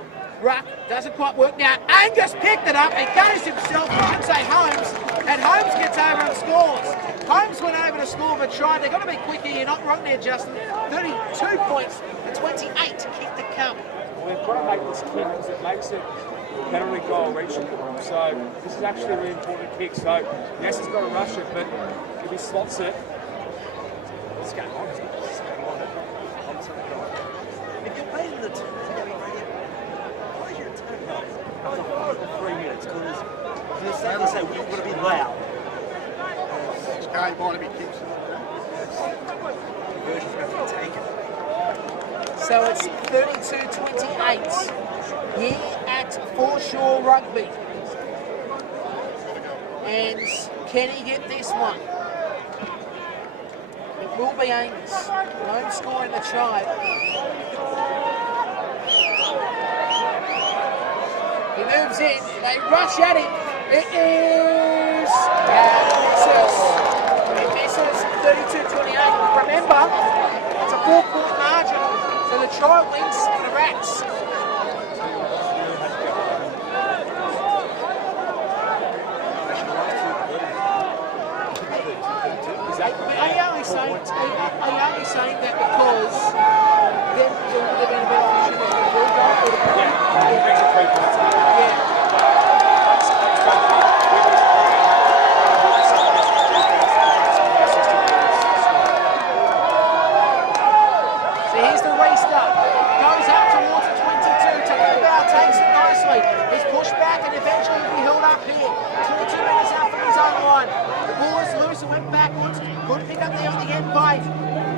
ruck. Doesn't quite work now. Angus picked it up and goes himself. I'd say Holmes. And Holmes gets over and scores. Holmes went over to score but tried. They've got to be quicker. You're not wrong there, Justin. 32 points to 28 to kick to come. Well, they've got to make this kick because it makes it penalty goal reachable. So this is actually a really important kick. So yes, he's got to rush it, but if he slots it, it's going on, isn't it? If you're playing the what is your turn? 3 minutes, because they say we've got to be loud. This game might be kicks. The version's going to be taken. So it's 32-28 here at Foreshore Rugby. And can he get this one? It will be Amos. No score in the try. He moves in. They rush at him. It is... It misses 32-28. Remember, it's a 4-point margin. So the try wins for the Rats. Are you only saying that because then there would have been a better opportunity for the ball goal? Yeah, he brings it 3 points. Yeah. So here's the restart. Goes up towards the 22. Takebow takes it nicely. He's pushed back and eventually will be held up here. 22 metres out from his own line. The ball is loose and went backwards. Couldn't pick up the end by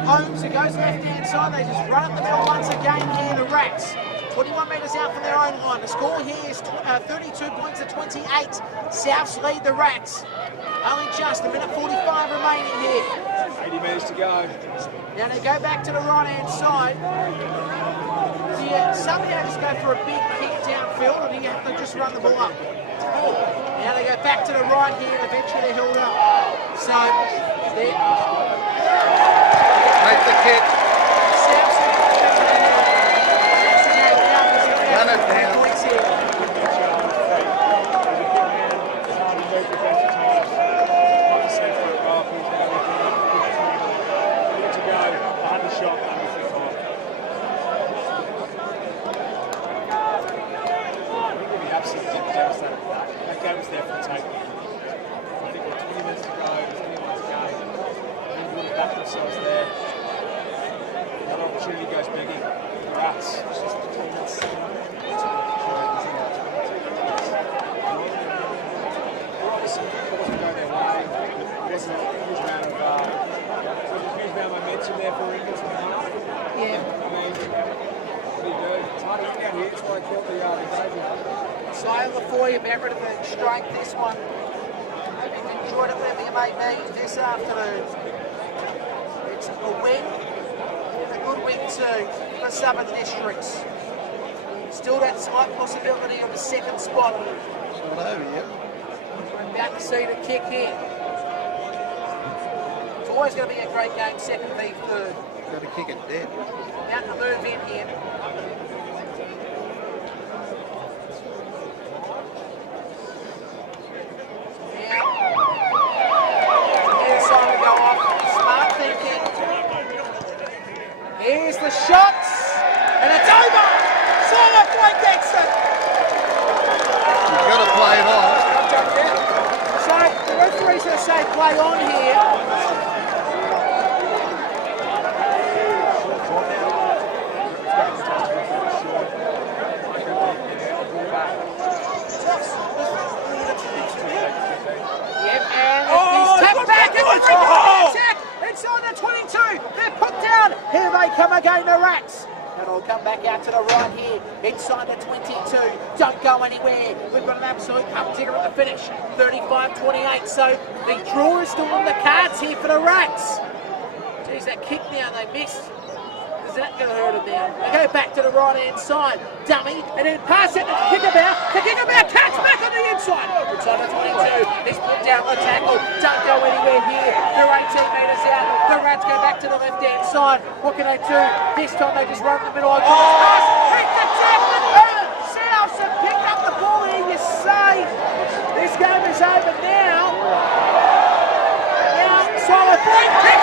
Holmes, who goes left-hand side. They just run up the middle once again here, the Rats. 21 metres out from their own line. The score here is 32 points to 28. Souths lead the Rats. Only just a minute 45 remaining here. 80 metres to go. Now they go back to the right-hand side. Do you somehow just go for a big kick downfield, or do you have to just run the ball up? Now they go back to the right here, and eventually they're held up. So, Take the kick. Run it down. That game was there for the taking. I think we're 20 minutes to go, 21 to go. We would have backed themselves there. Another opportunity goes begging. The Rats. Obviously, it wasn't going their way. It wasn't a huge amount of momentum there for England to half. Yeah. I mean, what do you do? It's hard to win out here. It's why I caught the David. Sailor for you, about rid of the strength this one. Hope you've enjoyed it wherever you may be this afternoon. It's a win, a good win too for Southern Districts. Still that slight possibility of a second spot. Hello, yeah. We're about to see the kick in. It's always going to be a great game, second v third. Got to kick it dead. About to move in here. Here's the shots, and it's over! Solo point, Dexter! You've got to play it on. So, the referee's going to say play on here. Yep, and he's tapped back and the attack! It's on the 22! They're put down! Here they come again, the Rats! And it'll come back out to the right here, inside the 22. Don't go anywhere. We've got an absolute up-ticker at the finish. 35-28, so the draw is still on the cards here for the Rats. Geez, that kick now they missed. Is that going to hurt him now? They go back to the right-hand side. Dummy, and then pass it to Kickabout. The Kickabout cuts back on the inside. It's on the 22. He's put down the tackle. Don't go anywhere here. They're 18 metres out. The Rats go back to the left-hand side. What can they do? This time they just run in the middle. Pick the tackle. Souths have picked up the ball here. You say this game is over now. So a free kick.